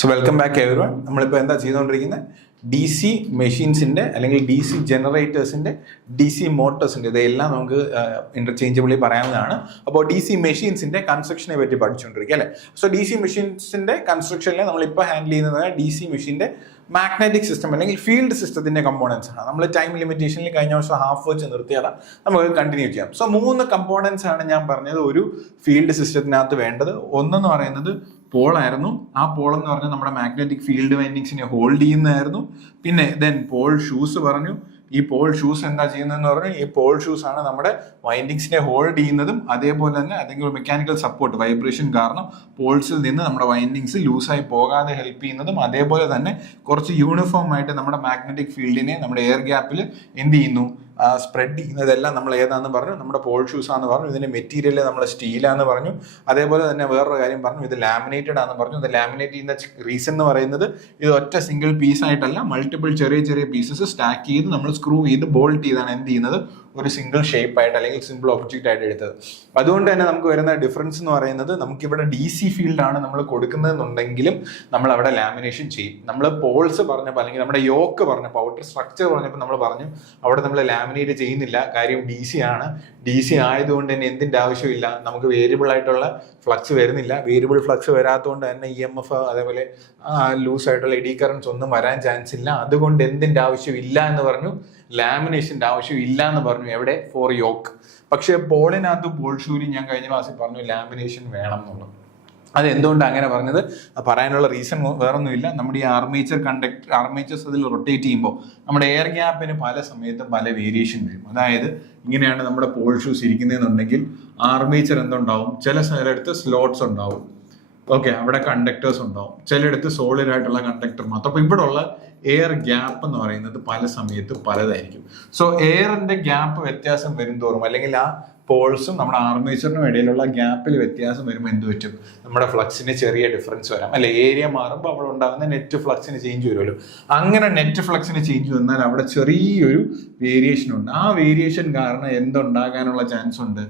So welcome back everyone. നമ്മളിപ്പോൾ എന്താ ചെയ്തുകൊണ്ടിരിക്കുന്നത്, ഡി സി മെഷീൻസിൻ്റെ അല്ലെങ്കിൽ ഡി സി ജനറേറ്റേഴ്സിൻ്റെ ഡി സി മോട്ടോഴ്സിൻ്റെ ഇതെല്ലാം നമുക്ക് ഇൻ്റർചേഞ്ചബിളി പറയാവുന്നതാണ്. അപ്പോൾ ഡി സി മെഷീൻസിൻ്റെ കൺസ്ട്രക്ഷനെ പറ്റി പഠിച്ചുകൊണ്ടിരിക്കുക അല്ലേ. സോ ഡി സി മെഷീൻസിൻ്റെ കൺസ്ട്രക്ഷനിൽ നമ്മളിപ്പോൾ ഹാൻഡിൽ ചെയ്യുന്നത് ഡി സി മെഷീൻ്റെ മാഗ്നറ്റിക് സിസ്റ്റം അല്ലെങ്കിൽ ഫീൽഡ് സിസ്റ്റത്തിൻ്റെ കമ്പോണൻസ് ആണ്. നമ്മൾ ടൈം ലിമിറ്റേഷനിൽ കഴിഞ്ഞ വർഷം ഹാഫ് വെച്ച് നിർത്തിയതാണ്, നമുക്ക് കണ്ടിന്യൂ ചെയ്യാം. സോ 3 കമ്പോണൻസ് ആണ് ഞാൻ പറഞ്ഞത് ഒരു ഫീൽഡ് സിസ്റ്റത്തിനകത്ത് വേണ്ടത്. ഒന്നെന്ന് പറയുന്നത് പോളായിരുന്നു. ആ പോൾ എന്ന് പറഞ്ഞാൽ നമ്മുടെ മാഗ്നറ്റിക് ഫീൽഡ് വൈൻഡിങ്സിനെ ഹോൾഡ് ചെയ്യുന്നതായിരുന്നു. പിന്നെ പോൾ ഷൂസ് പറഞ്ഞു. ഈ പോൾ ഷൂസ് എന്താ ചെയ്യുന്നതെന്ന് പറഞ്ഞാൽ ഈ പോൾ ഷൂസ് ആണ് നമ്മുടെ വൈൻഡിങ്സിനെ ഹോൾഡ് ചെയ്യുന്നതും അതേപോലെ തന്നെ അല്ലെങ്കിൽ മെക്കാനിക്കൽ സപ്പോർട്ട് വൈബ്രേഷൻ കാരണം പോൾസിൽ നിന്ന് നമ്മുടെ വൈൻഡിങ്സ് ലൂസായി പോകാതെ ഹെൽപ്പ് ചെയ്യുന്നതും അതേപോലെ തന്നെ കുറച്ച് യൂണിഫോം ആയിട്ട് നമ്മുടെ മാഗ്നറ്റിക് ഫീൽഡിനെ നമ്മുടെ എയർ ഗ്യാപ്പിൽ എന്ത് ചെയ്യുന്നു, സ്പ്രെഡ് ചെയ്യുന്നതെല്ലാം നമ്മൾ ഏതാണെന്ന് പറഞ്ഞു, നമ്മുടെ പോൾ ഷൂസ് ആണെന്ന് പറഞ്ഞു. ഇതിന്റെ മെറ്റീരിയൽ നമ്മൾ സ്റ്റീലാന്ന് പറഞ്ഞു. അതേപോലെ തന്നെ വേറൊരു കാര്യം പറഞ്ഞു, ഇത് ലാമിനേറ്റഡ് ആണെന്ന് പറഞ്ഞു. ഇത് ലാമിനേറ്റ് ചെയ്യുന്ന റീസൺ എന്ന് പറയുന്നത് ഇത് ഒറ്റ സിംഗിൾ പീസ് ആയിട്ടല്ല, മൾട്ടിപ്പിൾ ചെറിയ ചെറിയ പീസസ് സ്റ്റാക്ക് ചെയ്ത് നമ്മൾ സ്ക്രൂ ചെയ്ത് ബോൾട്ട് ചെയ്താണ് എന്ത് ചെയ്യുന്നത്, ഒരു സിംഗിൾ ഷേപ്പ് ആയിട്ട് അല്ലെങ്കിൽ സിമ്പിൾ ഒബ്ജക്റ്റ് ആയിട്ട് എടുത്തത്. അതുകൊണ്ട് തന്നെ നമുക്ക് വരുന്ന ഡിഫറൻസ് എന്ന് പറയുന്നത്, നമുക്കിവിടെ ഡി സി ഫീൽഡ് ആണ് നമ്മൾ കൊടുക്കുന്നതെന്നുണ്ടെങ്കിലും നമ്മൾ അവിടെ ലാമിനേഷൻ ചെയ്യും. നമ്മൾ പോൾസ് പറഞ്ഞപ്പോൾ അല്ലെങ്കിൽ നമ്മുടെ യോക്ക് പറഞ്ഞപ്പോൾ ഔട്ടർ സ്ട്രക്ചർ പറഞ്ഞപ്പോൾ നമ്മൾ പറഞ്ഞു അവിടെ നമ്മൾ ലാമിനേറ്റ് ചെയ്യുന്നില്ല. കാര്യം ഡി സി ആണ്. ഡി സി ആയതുകൊണ്ട് തന്നെ എന്തിൻ്റെ ആവശ്യമില്ല, നമുക്ക് വേരിയബിൾ ആയിട്ടുള്ള ഫ്ലക്സ് വരുന്നില്ല. വേരിയബിൾ ഫ്ലക്സ് വരാത്തതുകൊണ്ട് തന്നെ EMF അതേപോലെ ലൂസ് ആയിട്ടുള്ള എഡി കറൻസ് ഒന്നും വരാൻ ചാൻസ് ഇല്ല. അതുകൊണ്ട് എന്തിൻ്റെ ആവശ്യമില്ല എന്ന് പറഞ്ഞു, ലാമിനേഷൻ്റെ ആവശ്യം ഇല്ല എന്ന് പറഞ്ഞു. എവിടെ? For yoke. പക്ഷേ പോളിനകത്ത് പോൾ ഷൂവിൽ ഞാൻ കഴിഞ്ഞ ക്ലാസ്സിൽ പറഞ്ഞു ലാമിനേഷൻ വേണം എന്നുള്ളത്. അത് എന്തുകൊണ്ടാണ് അങ്ങനെ പറഞ്ഞത് പറയാനുള്ള റീസൺ വേറൊന്നുമില്ല. നമ്മുടെ ഈ ആർമേച്ചേഴ്സ് അതിൽ റൊട്ടേറ്റ് ചെയ്യുമ്പോൾ നമ്മുടെ എയർ ഗ്യാപ്പിന് പല സമയത്തും പല വേരിയേഷൻ വരും. അതായത് ഇങ്ങനെയാണ് നമ്മുടെ പോൾ ഷൂസ് ഇരിക്കുന്നതെന്നുണ്ടെങ്കിൽ ആർമേച്ചർ എന്തുണ്ടാവും, ചില സ്ഥലത്ത് സ്ലോട്ട്സ് ഉണ്ടാവും. ഓക്കെ, അവിടെ കണ്ടക്ടേഴ്സ് ഉണ്ടാവും, ചിലയിടത്ത് സോളിഡ് ആയിട്ടുള്ള കണ്ടക്ടർ മാത്രം. അപ്പൊ ഇവിടെ ഉള്ള എയർ ഗ്യാപ്പ് എന്ന് പറയുന്നത് പല സമയത്ത് പലതായിരിക്കും. സോ എയറിന്റെ ഗ്യാപ്പ് വ്യത്യാസം വരും തോറും അല്ലെങ്കിൽ ആ പോൾസും നമ്മുടെ ആർമേച്ചറിനും ഇടയിലുള്ള ഗ്യാപ്പിൽ വ്യത്യാസം വരുമ്പോൾ എന്ത് പറ്റും, നമ്മുടെ ഫ്ലക്സിന് ചെറിയ ഡിഫറൻസ് വരാം അല്ലെ. ഏരിയ മാറുമ്പോൾ അവിടെ ഉണ്ടാകുന്ന നെറ്റ് ഫ്ലക്സിന് ചേഞ്ച് വരുമല്ലോ. അങ്ങനെ നെറ്റ് ഫ്ലക്സിന് ചേഞ്ച് വന്നാൽ അവിടെ ചെറിയൊരു വേരിയേഷൻ ഉണ്ട്. ആ വേരിയേഷൻ കാരണം എന്തുണ്ടാകാനുള്ള ചാൻസ് ഉണ്ട്,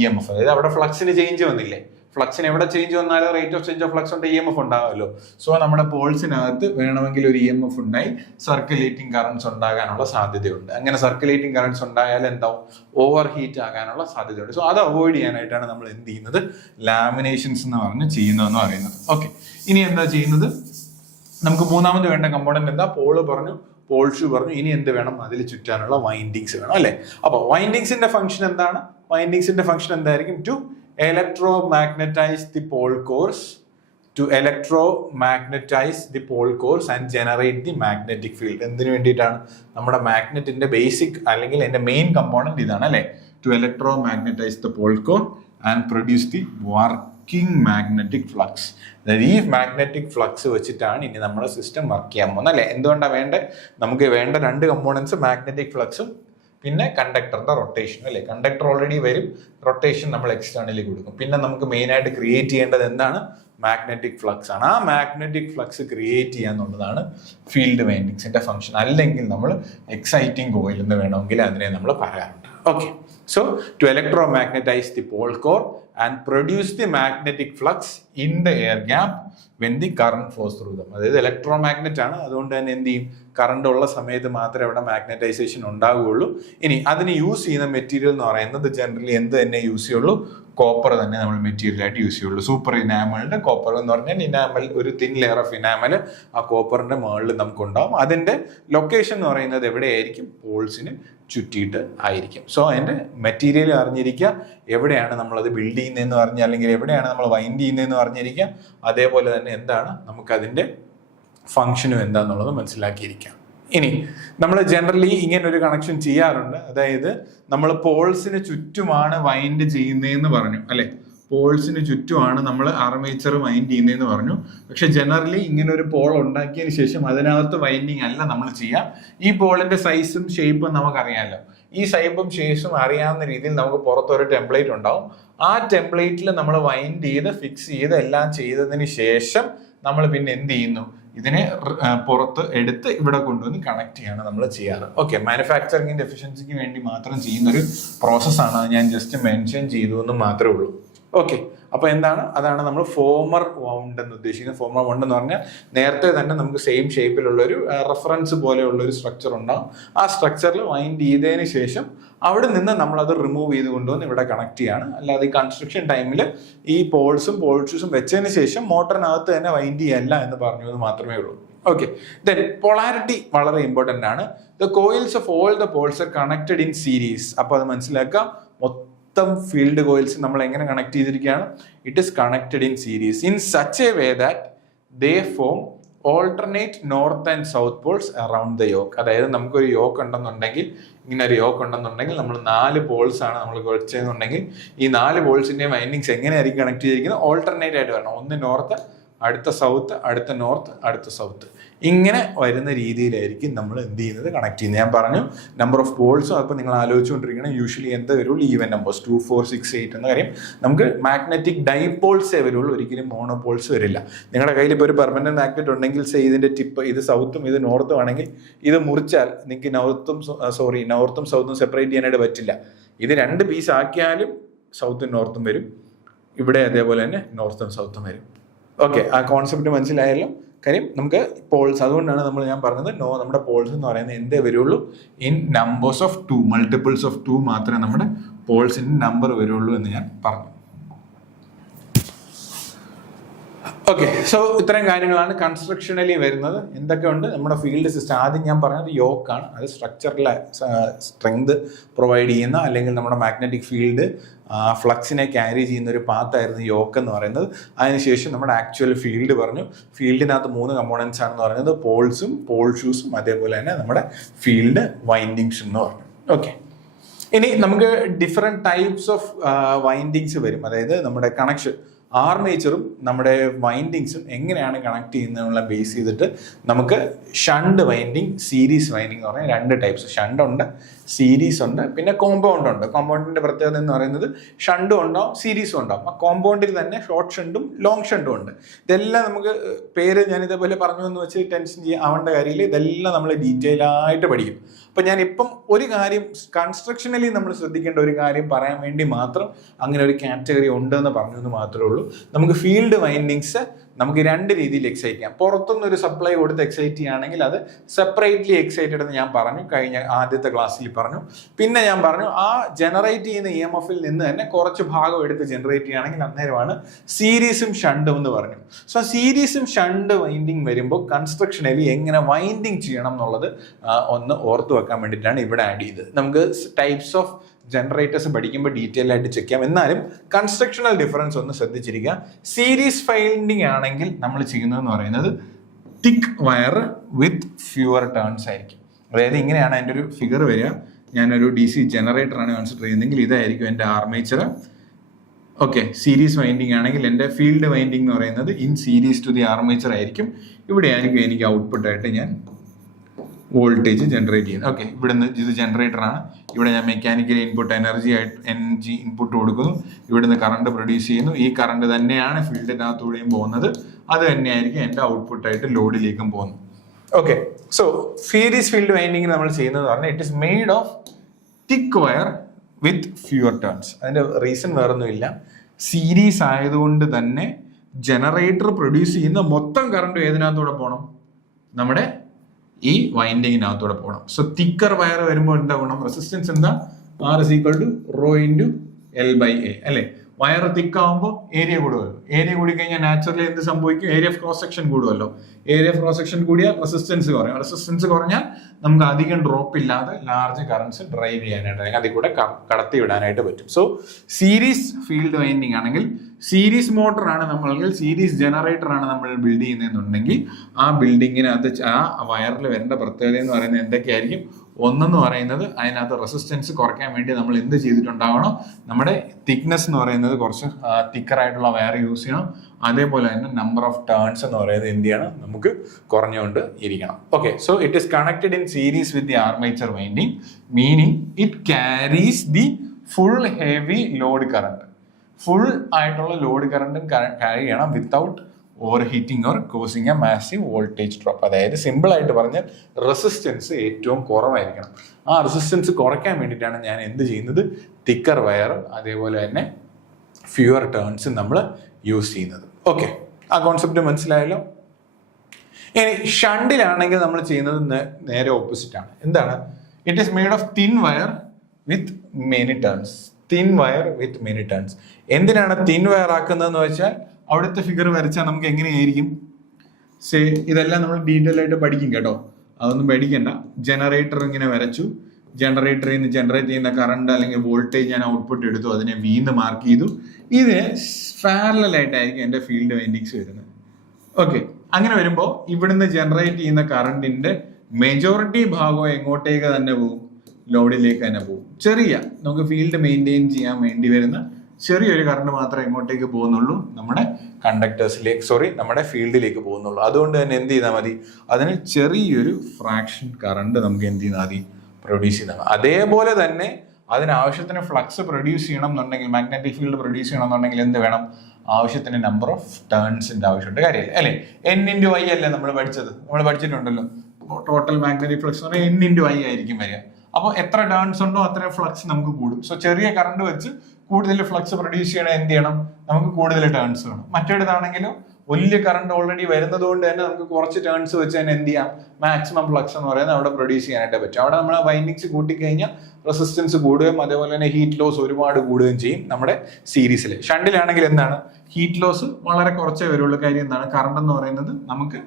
EMF. അതായത് അവിടെ ഫ്ലക്സിന് ചേഞ്ച് വന്നില്ലേ, ഫ്ലക്സിന് എവിടെ ചേഞ്ച് വന്നാലും rate of change of flux ഉണ്ട്, EMF ഉണ്ടാവുമല്ലോ. സോ നമ്മുടെ പോൾസിനകത്ത് വേണമെങ്കിൽ ഒരു EMF ഉണ്ടായി സർക്കുലേറ്റിംഗ് കറൻസ് ഉണ്ടാകാനുള്ള സാധ്യതയുണ്ട്. അങ്ങനെ സർക്കുലേറ്റിംഗ് കറൻസ് ഉണ്ടായാൽ എന്താവും, ഓവർ ഹീറ്റ് ആകാനുള്ള സാധ്യതയുണ്ട്. സോ അത് അവോയ്ഡ് ചെയ്യാനായിട്ടാണ് നമ്മൾ എന്ത് ചെയ്യുന്നത്, ലാമിനേഷൻസ് എന്ന് പറഞ്ഞ് ചെയ്യുന്നതെന്ന് പറയുന്നത്. ഓക്കെ, ഇനി എന്താ ചെയ്യുന്നത്, നമുക്ക് മൂന്നാമത് വേണ്ട കമ്പോണന്റ് എന്താ, പോള് പറഞ്ഞു, പോൾ ഷൂ പറഞ്ഞു. ഇനി എന്ത് വേണം, അതിൽ ചുറ്റാനുള്ള വൈൻഡിങ്സ് വേണം അല്ലെ. അപ്പോൾ വൈൻഡിങ്സിന്റെ ഫംഗ്ഷൻ എന്താണ്, വൈൻഡിങ്സിന്റെ ഫംഗ്ഷൻ എന്തായിരിക്കും, to electromagnetize the pole cores and generate the magnetic field. എന്തിനു വേണ്ടിയിട്ടാണ്, നമ്മുടെ മാഗ്നറ്റിന്റെ ബേസിക് അല്ലെങ്കിൽ അതിന്റെ മെയിൻ കമ്പോണന്റ് ഇതാണ് അല്ലെ, to electromagnetize the pole core and produce the working magnetic flux. അതായത് ഈ മാഗ്നറ്റിക് ഫ്ലക്സ് വെച്ചിട്ടാണ് ഇനി നമ്മുടെ സിസ്റ്റം വർക്ക് ചെയ്യാൻ പോകുന്നത് അല്ലെ. എന്തുകൊണ്ടാണ് വേണ്ടത്, നമുക്ക് വേണ്ട 2 കമ്പോണൻസ് മാഗ്നറ്റിക് ഫ്ലക്സും പിന്നെ കണ്ടക്ടറിന്റെ റൊട്ടേഷൻ അല്ലെ. കണ്ടക്ടർ ഓൾറെഡി വരും, റൊട്ടേഷൻ നമ്മൾ എക്സ്റ്റേണലി കൊടുക്കും. പിന്നെ നമുക്ക് മെയിൻ ആയിട്ട് ക്രിയേറ്റ് ചെയ്യേണ്ടത് എന്താണ്, മാഗ്നറ്റിക് ഫ്ലക്സ് ആണ്. ആ മാഗ്നറ്റിക് ഫ്ലക്സ് ക്രിയേറ്റ് ചെയ്യാന്നുള്ളതാണ് ഫീൽഡ് വൈൻഡിങ്സിന്റെ ഫംഗ്ഷൻ. അല്ലെങ്കിൽ നമ്മൾ എക്സൈറ്റിംഗ് കോയിൽ എന്ന് വേണമെങ്കിൽ അതിനെ നമ്മൾ പറയാറുണ്ട്. Okay, so to electromagnetize the pole core and produce the magnetic flux in the air gap when the current flows through them. അതായത് ഇലക്ട്രോമാഗ്നറ്റ് ആണ്, അതുകൊണ്ട് തന്നെ എന്ത് ചെയ്യും, കറണ്ട് ഉള്ള സമയത്ത് മാത്രമേ അവിടെ മാഗ്നറ്റൈസേഷൻ ഉണ്ടാവുകയുള്ളൂ. ഇനി അതിന് യൂസ് ചെയ്യുന്ന മെറ്റീരിയൽ എന്ന് പറയുന്നത് ജനറലി എന്ത് തന്നെ യൂസ് ചെയ്യുള്ളൂ, കോപ്പർ തന്നെ നമ്മൾ മെറ്റീരിയൽ ആയിട്ട് യൂസ് ചെയ്യുള്ളൂ. സൂപ്പർ ഇനാമലിന്റെ കോപ്പർ എന്ന് പറഞ്ഞാൽ ഇനാമൽ, ഒരു തിൻ ലെയർ ഓഫ് ഇനാമൽ ആ കോപ്പറിന്റെ മുകളിൽ നമുക്കുണ്ടാവും. അതിന്റെ ലൊക്കേഷൻ എന്ന് പറയുന്നത് എവിടെയായിരിക്കും, പോൾസിന് ചുറ്റിയിട്ട് ആയിരിക്കും. സോ അതിന്റെ മെറ്റീരിയൽ അറിഞ്ഞിരിക്കുക, എവിടെയാണ് നമ്മളത് ബിൽഡ് ചെയ്യുന്നതെന്ന് പറഞ്ഞാൽ അല്ലെങ്കിൽ എവിടെയാണ് നമ്മൾ വൈൻഡ് ചെയ്യുന്നതെന്ന് അറിഞ്ഞിരിക്കുക. അതേപോലെ തന്നെ എന്താണ് നമുക്ക് അതിന്റെ ഫംഗ്ഷനും എന്താന്നുള്ളത് മനസ്സിലാക്കിയിരിക്കാം. ഇനി നമ്മൾ ജനറലി ഇങ്ങനെ ഒരു കണക്ഷൻ ചെയ്യാറുണ്ട്. അതായത് നമ്മൾ പോൾസിന് ചുറ്റുമാണ് വൈൻഡ് ചെയ്യുന്നതെന്ന് പറഞ്ഞു അല്ലെ, പോൾസിന് ചുറ്റുമാണ് നമ്മൾ ആർമേച്ചർ വൈൻഡ് ചെയ്യുന്നതെന്ന് പറഞ്ഞു. പക്ഷെ ജനറലി ഇങ്ങനെ ഒരു പോൾ ഉണ്ടാക്കിയതിന് ശേഷം അതിനകത്ത് വൈൻഡിങ് അല്ല നമ്മൾ ചെയ്യാം. ഈ പോളിന്റെ സൈസും ഷേപ്പും നമുക്കറിയാമല്ലോ. ഈ സൈസും ഷേപ്പും അറിയാവുന്ന രീതിയിൽ നമുക്ക് പുറത്തൊരു ടെംപ്ലേറ്റ് ഉണ്ടാവും. ആ ടെംപ്ലേറ്റിൽ നമ്മൾ വൈൻഡ് ചെയ്ത് ഫിക്സ് ചെയ്ത് എല്ലാം ചെയ്തതിന് ശേഷം നമ്മൾ പിന്നെ എന്ത് ചെയ്യുന്നു, ഇതിനെ പുറത്ത് എടുത്ത് ഇവിടെ കൊണ്ടുവന്ന് കണക്ട് ചെയ്യാണ് നമ്മൾ ചെയ്യാറ്. ഓക്കെ, മാനുഫാക്ചറിങ്ങിന്റെ എഫിഷ്യൻസിക്ക് വേണ്ടി മാത്രം ചെയ്യുന്ന ഒരു പ്രോസസ്സാണ്. ഞാൻ ജസ്റ്റ് മെൻഷൻ ചെയ്തു എന്ന് മാത്രമേ ഉള്ളൂ. ഓക്കെ, അപ്പോൾ എന്താണ്, അതാണ് നമ്മൾ ഫോമർ വൗണ്ട് എന്ന് ഉദ്ദേശിക്കുന്നത്. ഫോമർ വൗണ്ട് എന്ന് പറഞ്ഞാൽ നേരത്തെ തന്നെ നമുക്ക് സെയിം ഷേപ്പിലുള്ളൊരു റെഫറൻസ് പോലെയുള്ള ഒരു സ്ട്രക്ചർ ഉണ്ടാവും. ആ സ്ട്രക്ചറിൽ വൈൻഡ് ചെയ്തതിന് ശേഷം അവിടെ നിന്ന് നമ്മളത് റിമൂവ് ചെയ്ത് കൊണ്ടുവന്ന് ഇവിടെ കണക്ട് ചെയ്യാണ്. അല്ലാതെ ഈ കൺസ്ട്രക്ഷൻ ടൈമിൽ ഈ പോൾസും വെച്ചതിന് ശേഷം മോട്ടറിനകത്ത് തന്നെ വൈൻഡ് ചെയ്യല്ല എന്ന് പറഞ്ഞു എന്ന് മാത്രമേ ഉള്ളൂ. ഓക്കെ, ദെൻ പൊളാരിറ്റി വളരെ ഇമ്പോർട്ടൻ്റ് ആണ്. The coils of all the Paul's are connected in series. അപ്പോൾ അത് മനസ്സിലാക്കുക, മൊത്തം ഫീൽഡ് കോയിൽസ് നമ്മൾ എങ്ങനെ കണക്ട് ചെയ്തിരിക്കുകയാണ്? It is connected in series in such a way that they form alternate north and south poles around the yoke. അതായത് നമുക്കൊരു yoke ഉണ്ടെന്നുണ്ടെങ്കിൽ, ഇങ്ങനെ ഒരു യോക്ക് ഉണ്ടെന്നുണ്ടെങ്കിൽ നമ്മൾ 4 പോൾസ് ആണ് നമ്മൾ വെച്ചതെന്നുണ്ടെങ്കിൽ ഈ 4 പോൾസിന്റെ വൈൻഡിങ്സ് എങ്ങനെയായിരിക്കും കണക്ട് ചെയ്തിരിക്കുന്നത്? ഓൾട്ടർനേറ്റ് ആയിട്ട് വരണം. ഒന്ന് നോർത്ത്, അടുത്ത സൗത്ത്, അടുത്ത നോർത്ത്, അടുത്ത സൗത്ത്, ഇങ്ങനെ വരുന്ന രീതിയിലായിരിക്കും നമ്മൾ എന്ത് ചെയ്യുന്നത്? കണക്ട് ചെയ്യുന്നത്. ഞാൻ പറഞ്ഞു നമ്പർ ഓഫ് പോൾസും അപ്പോൾ നിങ്ങൾ ആലോചിച്ചുകൊണ്ടിരിക്കണം. യൂഷ്വലി എന്താ വരുള്ളൂ? ഈവൻ നമ്പേഴ്സ് 2, 4, 6, 8 എന്ന കാര്യം. നമുക്ക് മാഗ്നറ്റിക് ഡൈപോൾസേ വരുള്ളൂ, ഒരിക്കലും മോണോപോൾസ് വരില്ല. നിങ്ങളുടെ കയ്യിൽ ഇപ്പോൾ ഒരു പെർമനന്റ് മാഗ്നറ്റ് ഉണ്ടെങ്കിൽ ഇതിന്റെ ടിപ്പ് ഇത് സൗത്തും ഇത് നോർത്തും ആണെങ്കിൽ ഇത് മുറിച്ചാൽ നിങ്ങൾക്ക് നോർത്തും സൗത്തും സെപ്പറേറ്റ് ചെയ്യാനായിട്ട് പറ്റില്ല. ഇത് 2 പീസ് ആക്കിയാലും സൗത്തും നോർത്തും വരും, ഇവിടെ അതേപോലെ തന്നെ നോർത്തും സൗത്തും വരും. ഓക്കെ, ആ കോൺസെപ്റ്റ് മനസ്സിലായല്ലോ. കാര്യം നമുക്ക് പോൾസ്, അതുകൊണ്ടാണ് ഞാൻ പറഞ്ഞത് നമ്മുടെ പോൾസ് എന്ന് പറയുന്നത് എന്തേ വരുള്ളൂ? In numbers of 2, multiples of 2 മാത്രമേ നമ്മുടെ പോൾസിന്റെ നമ്പർ വരുള്ളൂ എന്ന് ഞാൻ പറഞ്ഞു. ഓക്കെ, സോ ഇത്രയും കാര്യങ്ങളാണ് കൺസ്ട്രക്ഷനലി വരുന്നത്. എന്തൊക്കെയുണ്ട് നമ്മുടെ ഫീൽഡ് സിസ്റ്റം? ആദ്യം ഞാൻ പറഞ്ഞത് യോക്കാണ്. അത് സ്ട്രക്ചറിലെ സ്ട്രെങ്ത് പ്രൊവൈഡ് ചെയ്യുന്ന, അല്ലെങ്കിൽ നമ്മുടെ മാഗ്നറ്റിക് ഫീൽഡ് ഫ്ലക്സിനെ ക്യാരി ചെയ്യുന്ന ഒരു പാത്തായിരുന്നു യോക്ക് എന്ന് പറയുന്നത്. അതിനുശേഷം നമ്മുടെ ആക്ച്വൽ ഫീൽഡ് പറഞ്ഞു. ഫീൽഡിനകത്ത് 3 കമ്പോണൻസ് ആണെന്ന് പറയുന്നത്, പോൾസും പോൾ ഷൂസും അതേപോലെ തന്നെ നമ്മുടെ ഫീൽഡ് വൈൻഡിങ്സും എന്ന് പറഞ്ഞു. ഓക്കെ, ഇനി നമുക്ക് ഡിഫറെൻറ്റ് ടൈപ്സ് ഓഫ് വൈൻഡിങ്സ് വരും. അതായത് നമ്മുടെ കണക്ഷൻ, ആർമേച്ചറും നമ്മുടെ വൈൻഡിങ്സും എങ്ങനെയാണ് കണക്ട് ചെയ്യുന്നതിനുള്ള ബേസ് ചെയ്തിട്ട് നമുക്ക് ഷണ്ട് വൈൻഡിങ്, സീരീസ് വൈൻഡിങ് എന്ന് പറഞ്ഞാൽ 2 ടൈപ്സ്. ഷണ്ട് ഉണ്ട്, സീരീസ് ഉണ്ട്, പിന്നെ കോമ്പൗണ്ട് ഉണ്ട്. കോമ്പൗണ്ടിന്റെ പ്രത്യേകത എന്ന് പറയുന്നത് ഷണ്ടും ഉണ്ടാവും, സീരീസും ഉണ്ടാവും. ആ കോമ്പൗണ്ടിൽ തന്നെ ഷോർട്ട് ഷണ്ടും ലോങ് ഷണ്ടും ഉണ്ട്. ഇതെല്ലാം നമുക്ക് പേര് ഞാൻ ഇതേപോലെ പറഞ്ഞു എന്ന് വെച്ച് ടെൻഷൻ ആവേണ്ട കാര്യമില്ല. ഇതെല്ലാം നമ്മൾ ഡീറ്റെയിൽ ആയിട്ട് പഠിക്കും. അപ്പൊ ഞാൻ ഇപ്പം ഒരു കാര്യം, കൺസ്ട്രക്ഷനലി നമ്മൾ ശ്രദ്ധിക്കേണ്ട ഒരു കാര്യം പറയാൻ വേണ്ടി മാത്രം അങ്ങനെ ഒരു കാറ്റഗറി ഉണ്ടെന്ന് പറഞ്ഞു എന്ന് മാത്രമേ ഉള്ളൂ. നമുക്ക് ഫീൽഡ് വൈൻഡിങ്സ് നമുക്ക് 2 രീതിയിൽ എക്സൈറ്റ് ചെയ്യാം. പുറത്തുനിന്ന് ഒരു സപ്ലൈ കൊടുത്ത് എക്സൈറ്റ് ചെയ്യുകയാണെങ്കിൽ അത് സെപ്പറേറ്റ്ലി എക്സൈറ്റഡ് എന്ന് ഞാൻ പറഞ്ഞു, കഴിഞ്ഞ ആദ്യത്തെ ക്ലാസ്സിൽ പറഞ്ഞു. പിന്നെ ഞാൻ പറഞ്ഞു ആ ജനറേറ്റ് ചെയ്യുന്ന EMF-ൽ നിന്ന് തന്നെ കുറച്ച് ഭാഗം എടുത്ത് ജനറേറ്റ് ചെയ്യുകയാണെങ്കിൽ അന്നേരമാണ് സീരീസും ഷണ്ടും എന്ന് പറഞ്ഞു. സോ സീരീസും ഷണ്ട് വൈൻഡിങ് വരുമ്പോൾ കൺസ്ട്രക്ഷനലി എങ്ങനെ വൈൻഡിങ് ചെയ്യണം എന്നുള്ളത് ഒന്ന് ഓർത്തു വെക്കാൻ വേണ്ടിയിട്ടാണ് ഇവിടെ ആഡ് ചെയ്തത്. നമുക്ക് ടൈപ്സ് ഓഫ് ജനറേറ്റേഴ്സ് പഠിക്കുമ്പോൾ ഡീറ്റെയിൽ ആയിട്ട് ചെക്ക് ചെയ്യാം. എന്നാലും കൺസ്ട്രക്ഷണൽ ഡിഫറൻസ് ഒന്ന് ശ്രദ്ധിച്ചിരിക്കുക. സീരീസ് വൈൻഡിങ് ആണെങ്കിൽ നമ്മൾ ചെയ്യുന്നതെന്ന് പറയുന്നത് തിക്ക് വയർ വിത്ത് ഫ്യൂവർ ടേൺസ് ആയിരിക്കും. അതായത് ഇങ്ങനെയാണ് അതിൻ്റെ ഒരു ഫിഗർ വരിക. ഞാനൊരു DC ജനറേറ്ററാണ് കൺസിഡർ ചെയ്യുന്നതെങ്കിൽ ഇതായിരിക്കും എൻ്റെ ആർമേച്ചർ. ഓക്കെ, സീരീസ് വൈൻഡിങ് ആണെങ്കിൽ എൻ്റെ ഫീൽഡ് വൈൻഡിങ് എന്ന് പറയുന്നത് in series to the armature ആയിരിക്കും. ഇവിടെ ആയിരിക്കും എനിക്ക് ഔട്ട്പുട്ടായിട്ട് ഞാൻ വോൾട്ടേജ് ജനറേറ്റ് ചെയ്യുന്നത്. ഓക്കെ, ഇവിടുന്ന് ഇത് ജനറേറ്ററാണ്. ഇവിടെ ഞാൻ മെക്കാനിക്കൽ ഇൻപുട്ട് എനർജി ഇൻപുട്ട് കൊടുക്കുന്നു. ഇവിടുന്ന് കറണ്ട് പ്രൊഡ്യൂസ് ചെയ്യുന്നു. ഈ കറണ്ട് തന്നെയാണ് ഫീൽഡിനകത്തൂടെയും പോകുന്നത്. അത് തന്നെയായിരിക്കും എൻ്റെ ഔട്ട്പുട്ടായിട്ട് ലോഡിലേക്കും പോകുന്നത്. Okay, so series field winding നമ്മൾ ചെയ്യുന്നത് പറഞ്ഞാൽ it is made of thick wire with fewer turns. അതിൻ്റെ റീസൺ വേറൊന്നുമില്ല. സീരീസ് ആയതുകൊണ്ട് തന്നെ ജനറേറ്റർ പ്രൊഡ്യൂസ് ചെയ്യുന്ന മൊത്തം കറണ്ട് ഏതിനകത്തൂടെ പോകണം? നമ്മുടെ ഈ വൈൻഡിങ്ങിനകത്തൂടെ പോകണം. സോ തിക്കർ വയർ വരുമ്പോൾ എന്താ ഗുണം? റെസിസ്റ്റൻസ് എന്താ? R = ρ × L/A അല്ലെ? വയർ തിക്കാവുമ്പോൾ ഏരിയ കൂടുമല്ലോ. ഏരിയ കൂടി കഴിഞ്ഞാൽ നാച്ചുറലി എന്ത് സംഭവിക്കും? ഏരിയ ഓഫ് ക്രോസ് സെക്ഷൻ കൂടുമല്ലോ. ഏരിയ ഓഫ് ക്രോസ് സെക്ഷൻ കൂടിയാൽ റെസിസ്റ്റൻസ് കുറയും. റെസിസ്റ്റൻസ് കുറഞ്ഞാൽ നമുക്ക് അധികം ഡ്രോപ്പ് ഇല്ലാതെ ലാർജ് കറൻസ് ഡ്രൈവ് ചെയ്യാനായിട്ട്, അതിൽ കൂടെ കടത്തി വിടാനായിട്ട് പറ്റും. സോ സീരീസ് ഫീൽഡ് വൈൻഡിങ് ആണെങ്കിൽ, സീരീസ് മോട്ടർ ആണ് നമ്മളെങ്കിൽ, സീരീസ് ജനറേറ്റർ ആണ് നമ്മൾ ബിൽഡ് ചെയ്യുന്നതെന്നുണ്ടെങ്കിൽ ആ ബിൽഡിങ്ങിനകത്ത് ആ വയറിൽ വരേണ്ട പ്രത്യേകത എന്ന് പറയുന്നത് എന്തൊക്കെയായിരിക്കും? ഒന്നെന്ന് പറയുന്നത് അതിനകത്ത് റെസിസ്റ്റൻസ് കുറയ്ക്കാൻ വേണ്ടി നമ്മൾ എന്ത് ചെയ്തിട്ടുണ്ടാവണം? നമ്മുടെ തിക്നെസ് എന്ന് പറയുന്നത് കുറച്ച് തിക്കറായിട്ടുള്ള വയർ യൂസ് ചെയ്യണം. അതേപോലെ തന്നെ നമ്പർ ഓഫ് ടേൺസ് എന്ന് പറയുന്നത് എന്ത് ചെയ്യണം? നമുക്ക് കുറഞ്ഞുകൊണ്ട് ഇരിക്കണം. Okay, so it is connected in series with the armature winding, meaning it carries the full heavy load current. Full ആയിട്ടുള്ള ലോഡ് കറണ്ടും ക്യാരി ചെയ്യണം without over heating or causing A massive voltage drop. അതായത് simple ആയിട്ട് പറഞ്ഞാൽ resistance ഏറ്റവും കുറവായിരിക്കണം. ആ resistance കുറയ്ക്കാൻ വേണ്ടിയിട്ടാണ് ഞാൻ എന്ത് ചെയ്യുന്നത്? തിക്കർ വയറും അതേപോലെ തന്നെ ഫ്യൂവർ ടേൺസ് നമ്മൾ യൂസ് ചെയ്യുന്നത്. ഓക്കെ, ആ കോൺസെപ്റ്റ് മനസ്സിലായല്ലോ. ഇനി ഷണ്ടിലാണെങ്കിൽ നമ്മൾ ചെയ്യുന്നത് നേരെ ഓപ്പോസിറ്റ് ആണ്. എന്താണ്? It is made of thin wire with many turns. Thin wire with many turns. എന്തിനാണ് തിൻ വയർ ആക്കുന്നതെന്ന് വെച്ചാൽ അവിടുത്തെ ഫിഗർ വരച്ചാൽ നമുക്ക് എങ്ങനെയായിരിക്കും? ഇതെല്ലാം നമ്മൾ ഡീറ്റെയിൽ ആയിട്ട് പഠിക്കും കേട്ടോ, അതൊന്നും പേടിക്കണ്ട. ജനറേറ്റർ ഇങ്ങനെ വരച്ചു, ജനറേറ്ററിൽ നിന്ന് ജനറേറ്റ് ചെയ്യുന്ന കറണ്ട് അല്ലെങ്കിൽ വോൾട്ടേജ് ഞാൻ ഔട്ട്പുട്ട് എടുത്തു, അതിനെ വീന്ന് മാർക്ക് ചെയ്തു. ഇതിന് പാരലലായിട്ടായിരിക്കും എൻ്റെ ഫീൽഡ് വൈൻഡിങ്സ് വരുന്നത്. ഓക്കെ, അങ്ങനെ വരുമ്പോൾ ഇവിടുന്ന് ജനറേറ്റ് ചെയ്യുന്ന കറണ്ടിന്റെ മെജോറിറ്റി ഭാഗം എങ്ങോട്ടേക്ക് തന്നെ പോകും? ലോഡിലേക്ക് തന്നെ പോകും. നമുക്ക് ഫീൽഡ് മെയിൻറ്റെയിൻ ചെയ്യാൻ വേണ്ടി വരുന്ന ചെറിയൊരു കറണ്ട് മാത്രമേ എങ്ങോട്ടേക്ക് പോകുന്നുള്ളൂ? നമ്മുടെ നമ്മുടെ ഫീൽഡിലേക്ക് പോകുന്നുള്ളൂ. അതുകൊണ്ട് തന്നെ എന്ത് ചെയ്താൽ മതി? അതിന് ചെറിയൊരു ഫ്രാക്ഷൻ കറണ്ട് നമുക്ക് എന്ത് ചെയ്താൽ മതി? പ്രൊഡ്യൂസ് ചെയ്താൽ മതി. അതേപോലെ തന്നെ അതിനാവശ്യത്തിന് ഫ്ലക്സ് പ്രൊഡ്യൂസ് ചെയ്യണം എന്നുണ്ടെങ്കിൽ, മാഗ്നറ്റിക് ഫീൽഡ് പ്രൊഡ്യൂസ് ചെയ്യണം എന്നുണ്ടെങ്കിൽ എന്ത് വേണം? ആവശ്യത്തിന് നമ്പർ ഓഫ് ടേൺസിന്റെ ആവശ്യമുണ്ട്. കാര്യമില്ല അല്ലേ? N×I അല്ലേ നമ്മൾ പഠിച്ചിട്ടുണ്ടല്ലോ. ടോട്ടൽ മാഗ്നറ്റിക് ഫ്ലക്സ് എന്ന് പറഞ്ഞാൽ N×I ആയിരിക്കും വരിക. അപ്പോൾ എത്ര ടേൺസ് ഉണ്ടോ അത്രയും ഫ്ലക്സ് നമുക്ക് കൂടും. സോ ചെറിയ കറണ്ട് വെച്ച് കൂടുതൽ ഫ്ലക്സ് പ്രൊഡ്യൂസ് ചെയ്യണം എന്ത് ചെയ്യണം? നമുക്ക് കൂടുതൽ ടേൺസ് വേണം. മറ്റേടത്താണെങ്കിലും വലിയ കറണ്ട് ഓൾറെഡി വരുന്നത് കൊണ്ട് തന്നെ നമുക്ക് കുറച്ച് ടേൺസ് വെച്ച് തന്നെ എന്ത് ചെയ്യാം? മാക്സിമം ഫ്ലക്സ് എന്ന് പറയുന്നത് അവിടെ പ്രൊഡ്യൂസ് ചെയ്യാനായിട്ട് പറ്റും. അവിടെ നമ്മൾ വൈൻഡിങ്സ് കൂട്ടിക്കഴിഞ്ഞാൽ റെസിസ്റ്റൻസ് കൂടുകയും അതേപോലെ തന്നെ ഹീറ്റ് ലോസ് ഒരുപാട് കൂടുകയും ചെയ്യും നമ്മുടെ സീരീസിൽ. ഷണ്ടിലാണെങ്കിൽ എന്താണ്? ഹീറ്റ് ലോസ് വളരെ കുറച്ചേ വരുള്ളൂ. കാര്യം എന്താണ്? കറണ്ട് എന്ന് പറയുന്നത് നമുക്ക്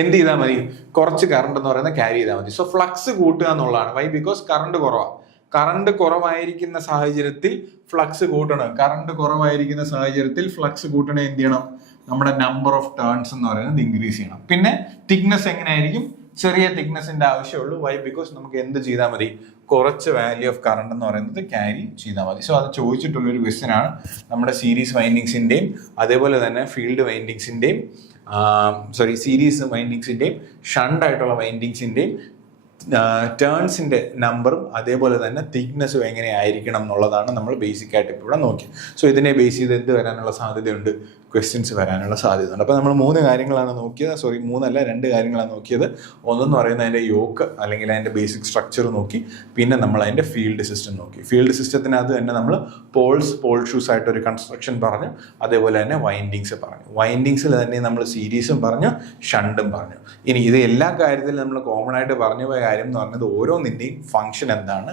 എന്ത് ചെയ്താൽ മതി? കുറച്ച് കറണ്ട് എന്ന് പറയുന്നത് ക്യാരി ചെയ്താൽ മതി. സോ ഫ്ലക്സ് കൂട്ടുക എന്നുള്ളതാണ്. വൈ? ബിക്കോസ് കറണ്ട് കുറവാണ്. കറണ്ട് കുറവായിരിക്കുന്ന സാഹചര്യത്തിൽ ഫ്ലക്സ് കൂട്ടണം. കറണ്ട് കുറവായിരിക്കുന്ന സാഹചര്യത്തിൽ ഫ്ലക്സ് കൂട്ടണേ എന്ത് ചെയ്യണം? നമ്മുടെ നമ്പർ ഓഫ് ടേൺസ് എന്ന് പറയുന്നത് ഇൻക്രീസ് ചെയ്യണം. പിന്നെ തിക്നെസ് എങ്ങനെയായിരിക്കും? ചെറിയ തിക്നെസിന്റെ ആവശ്യമുള്ളൂ. വൈ? ബിക്കോസ് നമുക്ക് എന്ത് ചെയ്താൽ മതി? കുറച്ച് വാല്യൂ ഓഫ് കറണ്ട് എന്ന് പറയുന്നത് ക്യാരി ചെയ്താൽ മതി. സോ അത് ചോദിച്ചിട്ടുള്ളൊരു ക്വസ്റ്റ്യൻ ആണ്. നമ്മുടെ സീരീസ് വൈൻഡിങ്സിന്റെയും അതേപോലെ തന്നെ ഫീൽഡ് വൈൻഡിങ്സിന്റെയും സീരീസ് വൈൻഡിങ്സിന്റെയും ഷണ്ട് ആയിട്ടുള്ള വൈൻഡിങ്സിന്റെയും ടേൺസിന്റെ നമ്പറും അതേപോലെ തന്നെ തിക്നെസ്സും എങ്ങനെയായിരിക്കണം എന്നുള്ളതാണ് നമ്മൾ ബേസിക് ആയിട്ട് ഇപ്പോൾ ഇവിടെ നോക്കിയത്. സോ ഇതിനെ ബേസ് ചെയ്ത് എന്ത് വരാനുള്ള സാധ്യതയുണ്ട്? ക്വസ്റ്റ്യൻസ് വരാനുള്ള സാധ്യതയുണ്ട്. അപ്പോൾ നമ്മൾ 3 കാര്യങ്ങളാണ് നോക്കിയത്. 2 കാര്യങ്ങളാണ് നോക്കിയത്. ഒന്നെന്ന് പറയുന്നത് അതിൻ്റെ യോക്ക് അല്ലെങ്കിൽ അതിൻ്റെ ബേസിക് സ്ട്രക്ചർ നോക്കി. പിന്നെ നമ്മൾ അതിൻ്റെ ഫീൽഡ് സിസ്റ്റം നോക്കി. ഫീൽഡ് സിസ്റ്റത്തിനകത്ത് തന്നെ നമ്മൾ പോൾ ഷൂസ് ആയിട്ടൊരു കൺസ്ട്രക്ഷൻ പറഞ്ഞു, അതേപോലെ തന്നെ വൈൻഡിങ്സ് പറഞ്ഞു. വൈൻഡിങ്സിൽ തന്നെ നമ്മൾ സീരീസും പറഞ്ഞു, ഷണ്ടും പറഞ്ഞു. ഇനി ഇത് എല്ലാ കാര്യത്തിലും നമ്മൾ കോമൺ ആയിട്ട് പറഞ്ഞു പോയ കാര്യം എന്ന് പറഞ്ഞത് ഓരോന്നിൻ്റെയും ഫംഗ്ഷൻ എന്താണ്,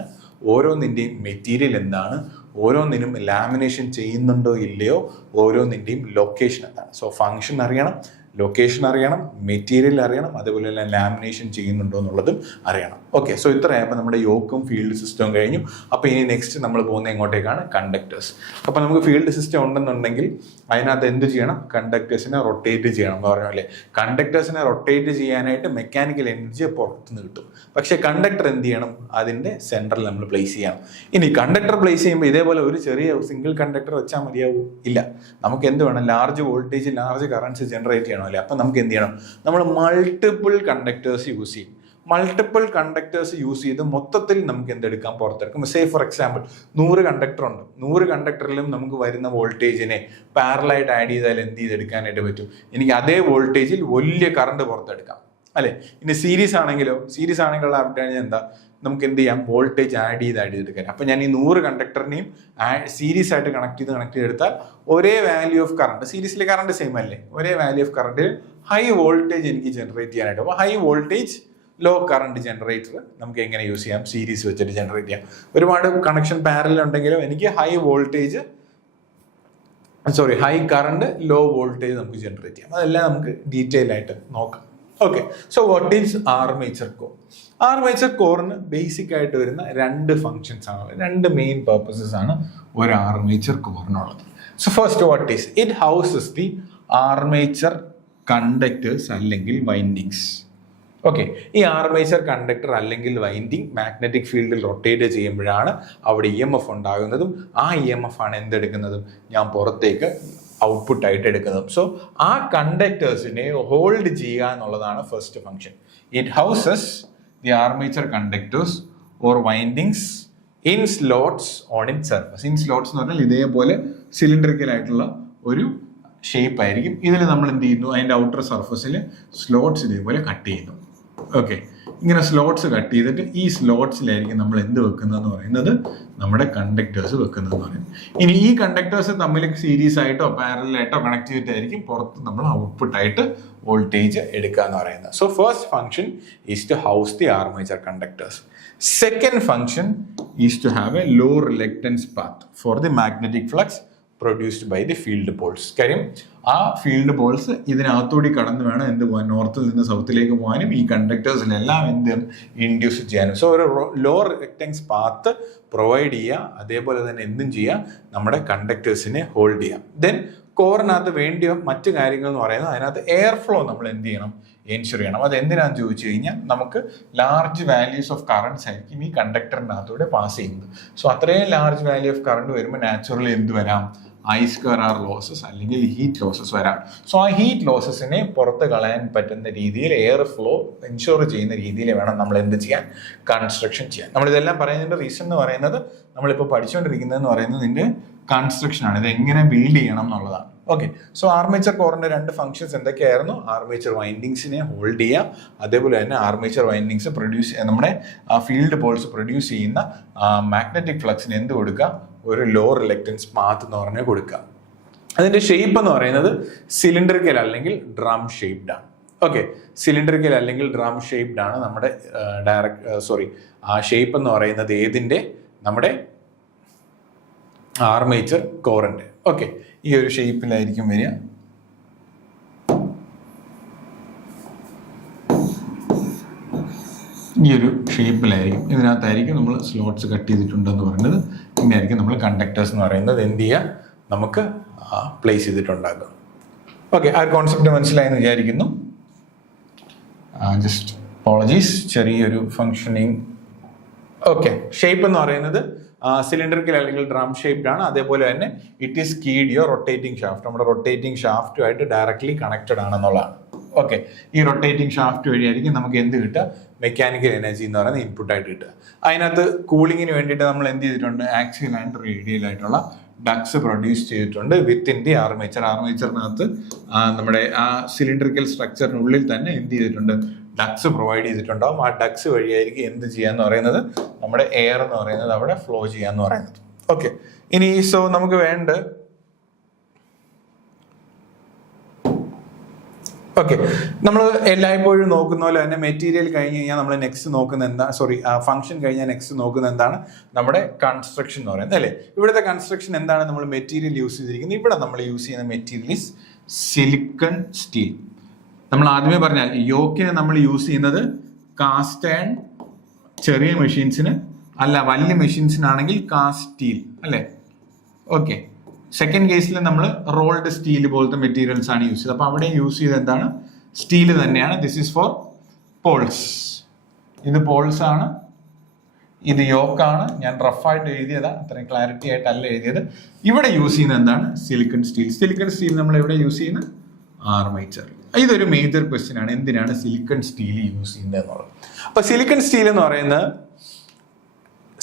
ഓരോന്നിൻ്റെയും മെറ്റീരിയൽ എന്താണ്, ഓരോന്നിനും ലാമിനേഷൻ ചെയ്യുന്നുണ്ടോ ഇല്ലയോ, ഓരോന്നിൻ്റെയും ലൊക്കേഷൻ എന്താണ്. സോ ഫംഗ്ഷൻ അറിയണം, ലൊക്കേഷൻ അറിയണം, മെറ്റീരിയൽ അറിയണം, അതേപോലെ തന്നെ ലാമിനേഷൻ ചെയ്യുന്നുണ്ടോ എന്നുള്ളതും അറിയണം. ഓക്കെ, സോ ഇത്രയായപ്പോൾ നമ്മുടെ യോക്കും ഫീൽഡ് സിസ്റ്റവും കഴിഞ്ഞു. അപ്പോൾ ഇനി നെക്സ്റ്റ് നമ്മൾ പോകുന്നത് എങ്ങോട്ടേക്കാണ്? കണ്ടക്ടേഴ്സ്. അപ്പോൾ നമുക്ക് ഫീൽഡ് സിസ്റ്റം ഉണ്ടെന്നുണ്ടെങ്കിൽ അതിനകത്ത് എന്ത് ചെയ്യണം? കണ്ടക്ടേഴ്സിനെ റൊട്ടേറ്റ് ചെയ്യണം എന്ന് പറഞ്ഞ പോലെ. കണ്ടക്ടേഴ്സിനെ റൊട്ടേറ്റ് ചെയ്യാനായിട്ട് മെക്കാനിക്കൽ എനർജി പുറത്തുനിന്ന് കിട്ടും. പക്ഷേ കണ്ടക്ടർ എന്ത് ചെയ്യണം? അതിൻ്റെ സെൻറ്ററിൽ നമ്മൾ പ്ലേസ് ചെയ്യണം. ഇനി കണ്ടക്ടർ പ്ലേസ് ചെയ്യുമ്പോൾ ഇതേപോലെ ഒരു ചെറിയ സിംഗിൾ കണ്ടക്ടർ വെച്ചാൽ മതിയാവും? ഇല്ല, നമുക്ക് എന്ത് വേണം? Large voltage, large currents generate ചെയ്യണം അല്ലേ? അപ്പം നമുക്ക് എന്ത് ചെയ്യണം? നമ്മൾ മൾട്ടിപ്പിൾ കണ്ടക്ടേഴ്സ് യൂസ് ചെയ്യും. മൾട്ടിപ്പിൾ കണ്ടക്ടേഴ്സ് യൂസ് ചെയ്ത് മൊത്തത്തിൽ നമുക്ക് എന്തെടുക്കാം? പുറത്തെടുക്കും. ഫോർ എക്സാമ്പിൾ 100 കണ്ടക്ടർ ഉണ്ട്. 100 കണ്ടക്ടറിലും നമുക്ക് വരുന്ന വോൾട്ടേജിനെ പാരലായിട്ട് ആഡ് ചെയ്താൽ എന്ത് ചെയ്തെടുക്കാനായിട്ട് പറ്റും? എനിക്ക് അതേ വോൾട്ടേജിൽ വലിയ കറണ്ട് പുറത്തെടുക്കാം അല്ലെ? ഇനി സീരീസ് ആണെങ്കിലുള്ള അപ്ഡേറ്റ് എന്താ? നമുക്ക് എന്ത് ചെയ്യാം? വോൾട്ടേജ് ആഡ് ചെയ്തെടുക്കാൻ. അപ്പം ഞാൻ ഈ 100 കണ്ടക്ടറിനെയും സീരീസ് ആയിട്ട് കണക്ട് ചെയ്തെടുത്താൽ ഒരേ വാല്യൂ ഓഫ് കറണ്ട്, സീരീസിലെ കറണ്ട് സെയിം അല്ലേ? ഒരേ വാല്യൂ ഓഫ് കറണ്ടിൽ ഹൈ വോൾട്ടേജ് എനിക്ക് ജനറേറ്റ് ചെയ്യാനായിട്ട്. അപ്പോൾ high voltage low current generator നമുക്ക് എങ്ങനെ യൂസ് ചെയ്യാം? സീരീസ് വെച്ചിട്ട് ജനറേറ്റ് ചെയ്യാം. ഒരുപാട് കണക്ഷൻ പാരലൽ ഉണ്ടെങ്കിലും എനിക്ക് ഹൈ കറണ്ട് ലോ വോൾട്ടേജ് നമുക്ക് ജനറേറ്റ് ചെയ്യാം. അതെല്ലാം നമുക്ക് ഡീറ്റെയിൽ ആയിട്ട് നോക്കാം. Okay, so what is armature core? Armature കോറിന് ബേസിക് ആയിട്ട് വരുന്ന 2 ഫങ്ഷൻസ് ആണ്, 2 മെയിൻ പർപ്പസസ് ആണ് ഒരു ആർമേച്ചർ കോറിനുള്ളത്. So first, what is it? Houses the armature conductors അല്ലെങ്കിൽ വൈൻഡിങ്സ്. ഓക്കെ, ഈ ആർമേച്ചർ കണ്ടക്ടർ അല്ലെങ്കിൽ വൈൻഡിങ് മാഗ്നറ്റിക് ഫീൽഡിൽ റൊട്ടേറ്റ് ചെയ്യുമ്പോഴാണ് അവിടെ EMF ഉണ്ടാകുന്നതും ആ EMF ആണ് എന്തെടുക്കുന്നതും ഞാൻ പുറത്തേക്ക് ഔട്ട്പുട്ട് ആയിട്ട് എടുക്കുന്നതും. സോ ആ കണ്ടക്ടേഴ്സിനെ ഹോൾഡ് ചെയ്യുക എന്നുള്ളതാണ് first function. It houses the armature conductors or windings in slots on it surface. In slots എന്ന് പറഞ്ഞാൽ ഇതേപോലെ സിലിണ്ടറിക്കൽ ആയിട്ടുള്ള ഒരു ഷേപ്പ് ആയിരിക്കും. ഇതിൽ നമ്മൾ എന്ത് ചെയ്യുന്നു? അതിൻ്റെ ഔട്ടർ സർഫസിൽ സ്ലോട്ട്സ് ഇതേപോലെ കട്ട് ചെയ്യുന്നു. ഓക്കെ, ഇങ്ങനെ സ്ലോട്ട്സ് കട്ട് ചെയ്തിട്ട് ഈ സ്ലോട്ട്സിലായിരിക്കും നമ്മൾ എന്ത് വെക്കുന്നതെന്ന് പറയുന്നത് നമ്മുടെ കണ്ടക്ടേഴ്സ് വെക്കുന്നതെന്ന് പറയുന്നത്. ഇനി ഈ കണ്ടക്ടേഴ്സ് തമ്മിൽ സീരീസ് ആയിട്ടോ പാരലായിട്ടോ കണക്ട് ചെയ്തിട്ടായിരിക്കും പുറത്ത് നമ്മൾ ഔട്ട്പുട്ട് ആയിട്ട് വോൾട്ടേജ് എടുക്കുക എന്ന് പറയുന്നത്. So first function is to house the armature conductors. Second function is to have a low reluctance path for the magnetic flux produced by the field poles. കാര്യം ആ field Paul's ഇതിനകത്തൂടി കടന്നു വേണം എന്ത് പോകാൻ, നോർത്തിൽ നിന്ന് സൗത്തിലേക്ക് പോകാനും ഈ കണ്ടക്ടേഴ്സിലെല്ലാം എന്ത് ഇൻഡ്യൂസ് ചെയ്യാനും. സോ ഒരു ലോ റിലക്റ്റൻസ് പാത്ത് പ്രൊവൈഡ് ചെയ്യുക, അതേപോലെ തന്നെ എന്തും ചെയ്യുക, നമ്മുടെ കണ്ടക്ടേഴ്സിനെ ഹോൾഡ് ചെയ്യാം. ദെൻ കോറിനകത്ത് വേണ്ടിയ മറ്റു കാര്യങ്ങൾ എന്ന് പറയുന്നത് അതിനകത്ത് എയർ ഫ്ലോ നമ്മൾ എന്ത് ചെയ്യണം, എൻഷുർ ചെയ്യണം. അത് എന്തിനാന്ന് ചോദിച്ചു കഴിഞ്ഞാൽ നമുക്ക് ലാർജ് വാല്യൂസ് ഓഫ് കറണ്ട്സ് ആയിരിക്കും ഈ കണ്ടക്ടറിനകത്തൂടെ പാസ് ചെയ്യുന്നത്. സോ അത്രയും ലാർജ് വാല്യൂ ഓഫ് കറണ്ട് വരുമ്പോൾ നാച്ചുറലി എന്ത് വരാം, I²R ലോസസ് അല്ലെങ്കിൽ ഹീറ്റ് ലോസസ് വരാം. സോ ആ ഹീറ്റ് ലോസസിനെ പുറത്ത് കളയാൻ പറ്റുന്ന രീതിയിൽ എയർ ഫ്ലോ എൻഷുർ ചെയ്യുന്ന രീതിയിൽ വേണം നമ്മൾ എന്ത് ചെയ്യാൻ, കൺസ്ട്രക്ഷൻ ചെയ്യാൻ. നമ്മളിതെല്ലാം പറയുന്നതിന്റെ റീസൺ എന്ന് പറയുന്നത് നമ്മളിപ്പോൾ പഠിച്ചുകൊണ്ടിരിക്കുന്നതെന്ന് പറയുന്നത് ഇതിന്റെ കൺസ്ട്രക്ഷൻ ആണ്, ഇത് എങ്ങനെ ബിൽഡ് ചെയ്യണം എന്നുള്ളതാണ്. ഓക്കെ, സോ ആർമേച്ചർ കോറിന്റെ രണ്ട് ഫംഗ്ഷൻസ് എന്തൊക്കെയായിരുന്നു? ആർമേച്ചർ വൈൻഡിങ്സിനെ ഹോൾഡ് ചെയ്യുക, അതേപോലെ തന്നെ ആർമേച്ചർ വൈൻഡിങ്സ് നമ്മുടെ ഫീൽഡ് പോൾസ് പ്രൊഡ്യൂസ് ചെയ്യുന്ന മാഗ്നറ്റിക് ഫ്ലക്സിന് എന്ത് കൊടുക്കുക, ഒരു ലോ റിലക്റ്റൻസ് പാത്ത് എന്ന് പറഞ്ഞാൽ കൊടുക്കുക. അതിന്റെ ഷേപ്പ് എന്ന് പറയുന്നത് സിലിണ്ടറിക്കൽ അല്ലെങ്കിൽ ഡ്രം ഷേപ്ഡ് ആണ്. ഓക്കെ, സിലിണ്ടറിക്കൽ അല്ലെങ്കിൽ ഡ്രം ഷേപ്ഡ് ആണ് നമ്മുടെ ആ ഷേപ്പ് എന്ന് പറയുന്നത് ഏതിന്റെ, നമ്മുടെ ആർമേച്ചർ കോറിന്റെ. ഓക്കെ, ഈ ഒരു ഷേപ്പിലായിരിക്കും വരിക. ഈ ഒരു ഷേപ്പിലായിരിക്കും, ഇതിനകത്തായിരിക്കും നമ്മൾ സ്ലോട്ട്സ് കട്ട് ചെയ്തിട്ടുണ്ടെന്ന് പറയുന്നത്. ഇങ്ങനെയായിരിക്കും നമ്മൾ കണ്ടക്ടേഴ്സ് എന്ന് പറയുന്നത് എന്ത് ചെയ്യുക, നമുക്ക് പ്ലേസ് ചെയ്തിട്ടുണ്ടാകുക. ഓക്കെ, ആ കോൺസെപ്റ്റ് മനസ്സിലായെന്ന് വിചാരിക്കുന്നു. ജസ്റ്റ് അപ്പോളജീസ്, ചെറിയൊരു ഫങ്ഷനിങ്. ഓക്കെ, ഷേപ്പ് എന്ന് പറയുന്നത് സിലിണ്ടറിക്കൽ അല്ലെങ്കിൽ ഡ്രം ഷേപ്ഡ് ആണ്. അതേപോലെ തന്നെ it is kid your rotating shaft, നമ്മുടെ റൊട്ടേറ്റിംഗ് ഷാഫ്റ്റുമായിട്ട് ഡയറക്ട്ലി കണക്റ്റഡ് ആണെന്നുള്ളതാണ്. ഓക്കെ, ഈ റൊട്ടേറ്റിംഗ് ഷാഫ്റ്റ് വഴിയായിരിക്കും നമുക്ക് എന്ത് കിട്ടുക, മെക്കാനിക്കൽ എനർജി എന്ന് പറയുന്നത് ഇൻപുട്ട് ആയിട്ട് കിട്ടുക. അതിനകത്ത് കൂളിങ്ങിന് വേണ്ടിയിട്ട് നമ്മൾ എന്ത് ചെയ്തിട്ടുണ്ട്, ആക്സിയൽ ആൻഡ് റേഡിയൽ ആയിട്ടുള്ള ഡക്സ് പ്രൊഡ്യൂസ് ചെയ്തിട്ടുണ്ട് വിത്തിൻ ദി ആർമേച്ചർ. ആർമേച്ചറിനകത്ത് നമ്മുടെ ആ സിലിണ്ടറിക്കൽ സ്ട്രക്ചറിനുള്ളിൽ തന്നെ എന്ത് ചെയ്തിട്ടുണ്ട്, ഡക്സ് പ്രൊവൈഡ് ചെയ്തിട്ടുണ്ടാവും. ആ ഡക്സ് വഴിയായിരിക്കും എന്ത് ചെയ്യാന്ന് പറയുന്നത്, നമ്മുടെ എയർ എന്ന് പറയുന്നത് അവിടെ ഫ്ലോ ചെയ്യാന്ന് പറയുന്നത്. ഓക്കെ, ഇനി സോ നമുക്ക് വേണ്ട ഓക്കെ, നമ്മൾ എല്ലായ്പ്പോഴും നോക്കുന്ന പോലെ തന്നെ മെറ്റീരിയൽ കഴിഞ്ഞ് കഴിഞ്ഞാൽ നമ്മൾ നെക്സ്റ്റ് നോക്കുന്ന എന്താ, ഫംഗ്ഷൻ കഴിഞ്ഞാൽ നെക്സ്റ്റ് നോക്കുന്ന എന്താണ്, നമ്മുടെ കൺസ്ട്രക്ഷൻ എന്ന് പറയുന്നത് അല്ലേ. ഇവിടുത്തെ കൺസ്ട്രക്ഷൻ എന്താണ്, നമ്മൾ മെറ്റീരിയൽ യൂസ് ചെയ്തിരിക്കുന്നത്. ഇവിടെ നമ്മൾ യൂസ് ചെയ്യുന്ന മെറ്റീരിയൽ ഈസ് സിലിക്കൺ സ്റ്റീൽ. നമ്മൾ ആദ്യമേ പറഞ്ഞാൽ യോക്കിന് നമ്മൾ യൂസ് ചെയ്യുന്നത് കാസ്റ്റ് ആൻഡ് ചെറിയ മെഷീൻസിന് അല്ല, വലിയ മെഷീൻസിനാണെങ്കിൽ കാസ്റ്റ് സ്റ്റീൽ അല്ലേ. ഓക്കെ, സെക്കൻഡ് കേസിൽ നമ്മൾ റോൾഡ് സ്റ്റീൽ പോലത്തെ മെറ്റീരിയൽസ് ആണ് യൂസ് ചെയ്തത്. അപ്പോൾ അവിടെ യൂസ് ചെയ്തത് എന്താണ്, സ്റ്റീൽ തന്നെയാണ്. This is four poles. ഇത് പോൾസ് ആണ്, ഇത് യോക്കാണ്. ഞാൻ റഫായിട്ട് എഴുതിയതാ, അത്രയും ക്ലാരിറ്റി ആയിട്ടല്ല എഴുതിയത്. ഇവിടെ യൂസ് ചെയ്യുന്നത് എന്താണ്, സിലിക്കൺ സ്റ്റീൽ. സിലിക്കൺ സ്റ്റീൽ നമ്മൾ എവിടെ യൂസ് ചെയ്യുന്നത്, ആർമേച്ചർ. ഇതൊരു മേജർ ക്വസ്റ്റ്യൻ ആണ്, എന്തിനാണ് സിലിക്കൺ സ്റ്റീൽ യൂസ് ചെയ്യുന്നത് എന്നുള്ളത്. അപ്പൊ സിലിക്കൺ സ്റ്റീൽ എന്ന് പറയുന്നത്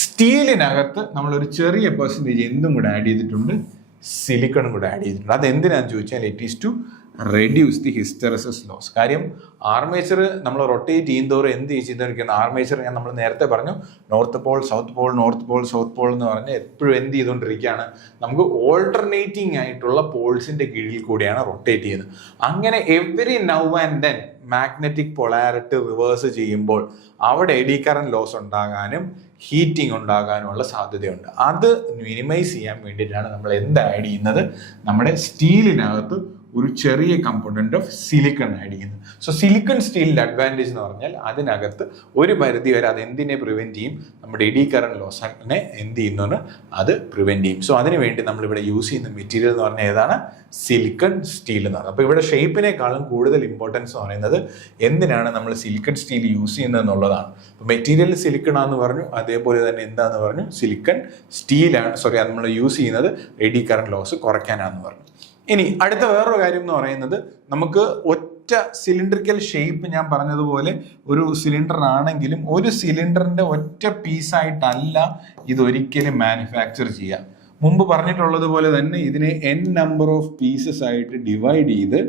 സ്റ്റീലിനകത്ത് നമ്മളൊരു ചെറിയ പെർസെൻറ്റേജ് എന്തും കൂടെ ആഡ് ചെയ്തിട്ടുണ്ട്, സിലിക്കണും കൂടെ ആഡ് ചെയ്തിട്ടുണ്ട്. അത് എന്തിനാന്ന് ചോദിച്ചാൽ it is to reduce the hysteresis loss. കാര്യം ആർമേച്ചർ നമ്മൾ റൊട്ടേറ്റ് ചെയ്യുന്നതോറും എന്ത് ചെയ്തിരിക്കുന്ന ആർമേച്ചർ, ഞാൻ നമ്മൾ നേരത്തെ പറഞ്ഞു north pole south pole, north pole south pole എന്ന് പറഞ്ഞ് എപ്പോഴും എന്ത് ചെയ്തുകൊണ്ടിരിക്കുകയാണ്, നമുക്ക് ഓൾട്ടർനേറ്റിംഗ് ആയിട്ടുള്ള പോൾസിന്റെ കീഴിൽ കൂടിയാണ് റൊട്ടേറ്റ് ചെയ്യുന്നത്. അങ്ങനെ every now and then magnetic polarity reverse ചെയ്യുമ്പോൾ അവിടെ എഡി കറന്റ് ലോസ് ഉണ്ടാകാനും ഹീറ്റിംഗ് ഉണ്ടാകാനുമുള്ള സാധ്യതയുണ്ട്. അത് മിനിമൈസ് ചെയ്യാൻ വേണ്ടിയിട്ടാണ് നമ്മൾ എന്ത് ആഡ് ചെയ്യുന്നത്, നമ്മുടെ സ്റ്റീലിനകത്ത് ഒരു ചെറിയ കമ്പോണന്റ് ഓഫ് സിലിക്കൺ ആഡ് ചെയ്യുന്നത്. സോ സിലിക്കൺ സ്റ്റീലിന്റെ അഡ്വാൻറ്റേജ് എന്ന് പറഞ്ഞാൽ അതിനകത്ത് ഒരു പരിധി വരെ അത് എന്തിനെ പ്രിവെന്റ് ചെയ്യും, നമ്മുടെ എഡി കറന്റ് ലോസിനെ എന്ത് ചെയ്യുന്നതിന് അത് പ്രിവെന്റ് ചെയ്യും. സോ അതിന് വേണ്ടി നമ്മളിവിടെ യൂസ് ചെയ്യുന്ന മെറ്റീരിയൽ എന്ന് പറഞ്ഞാൽ ഏതാണ്, സിലിക്കൺ സ്റ്റീൽ എന്ന് പറയുന്നത്. അപ്പോൾ ഇവിടെ ഷേപ്പിനേക്കാളും കൂടുതൽ ഇമ്പോർട്ടൻസ് എന്ന് പറയുന്നത് എന്തിനാണ് നമ്മൾ സിലിക്കൺ സ്റ്റീൽ യൂസ് ചെയ്യുന്നത് എന്നുള്ളതാണ്. അപ്പോൾ മെറ്റീരിയൽ സിലിക്കൺ ആണെന്ന് പറഞ്ഞു, അതേപോലെ തന്നെ എന്താന്ന് പറഞ്ഞു, സിലിക്കൺ സ്റ്റീലാണ് അത് നമ്മൾ യൂസ് ചെയ്യുന്നത് എഡി കറന്റ് ലോസ് കുറയ്ക്കാനാണെന്ന് പറഞ്ഞു. ഇനി അടുത്ത വേറൊരു കാര്യം എന്ന് പറയുന്നത്, നമുക്ക് ഒറ്റ സിലിണ്ടറിക്കൽ ഷേപ്പ് ഞാൻ പറഞ്ഞതുപോലെ ഒരു സിലിണ്ടർ ആണെങ്കിലും ഒരു സിലിണ്ടറിന്റെ ഒറ്റ പീസായിട്ടല്ല ഇതൊരിക്കലും മാനുഫാക്ചർ ചെയ്യുക. മുമ്പ് പറഞ്ഞിട്ടുള്ളതുപോലെ തന്നെ ഇതിനെ n നമ്പർ ഓഫ് പീസസ് ആയിട്ട് ഡിവൈഡ് ചെയ്ത്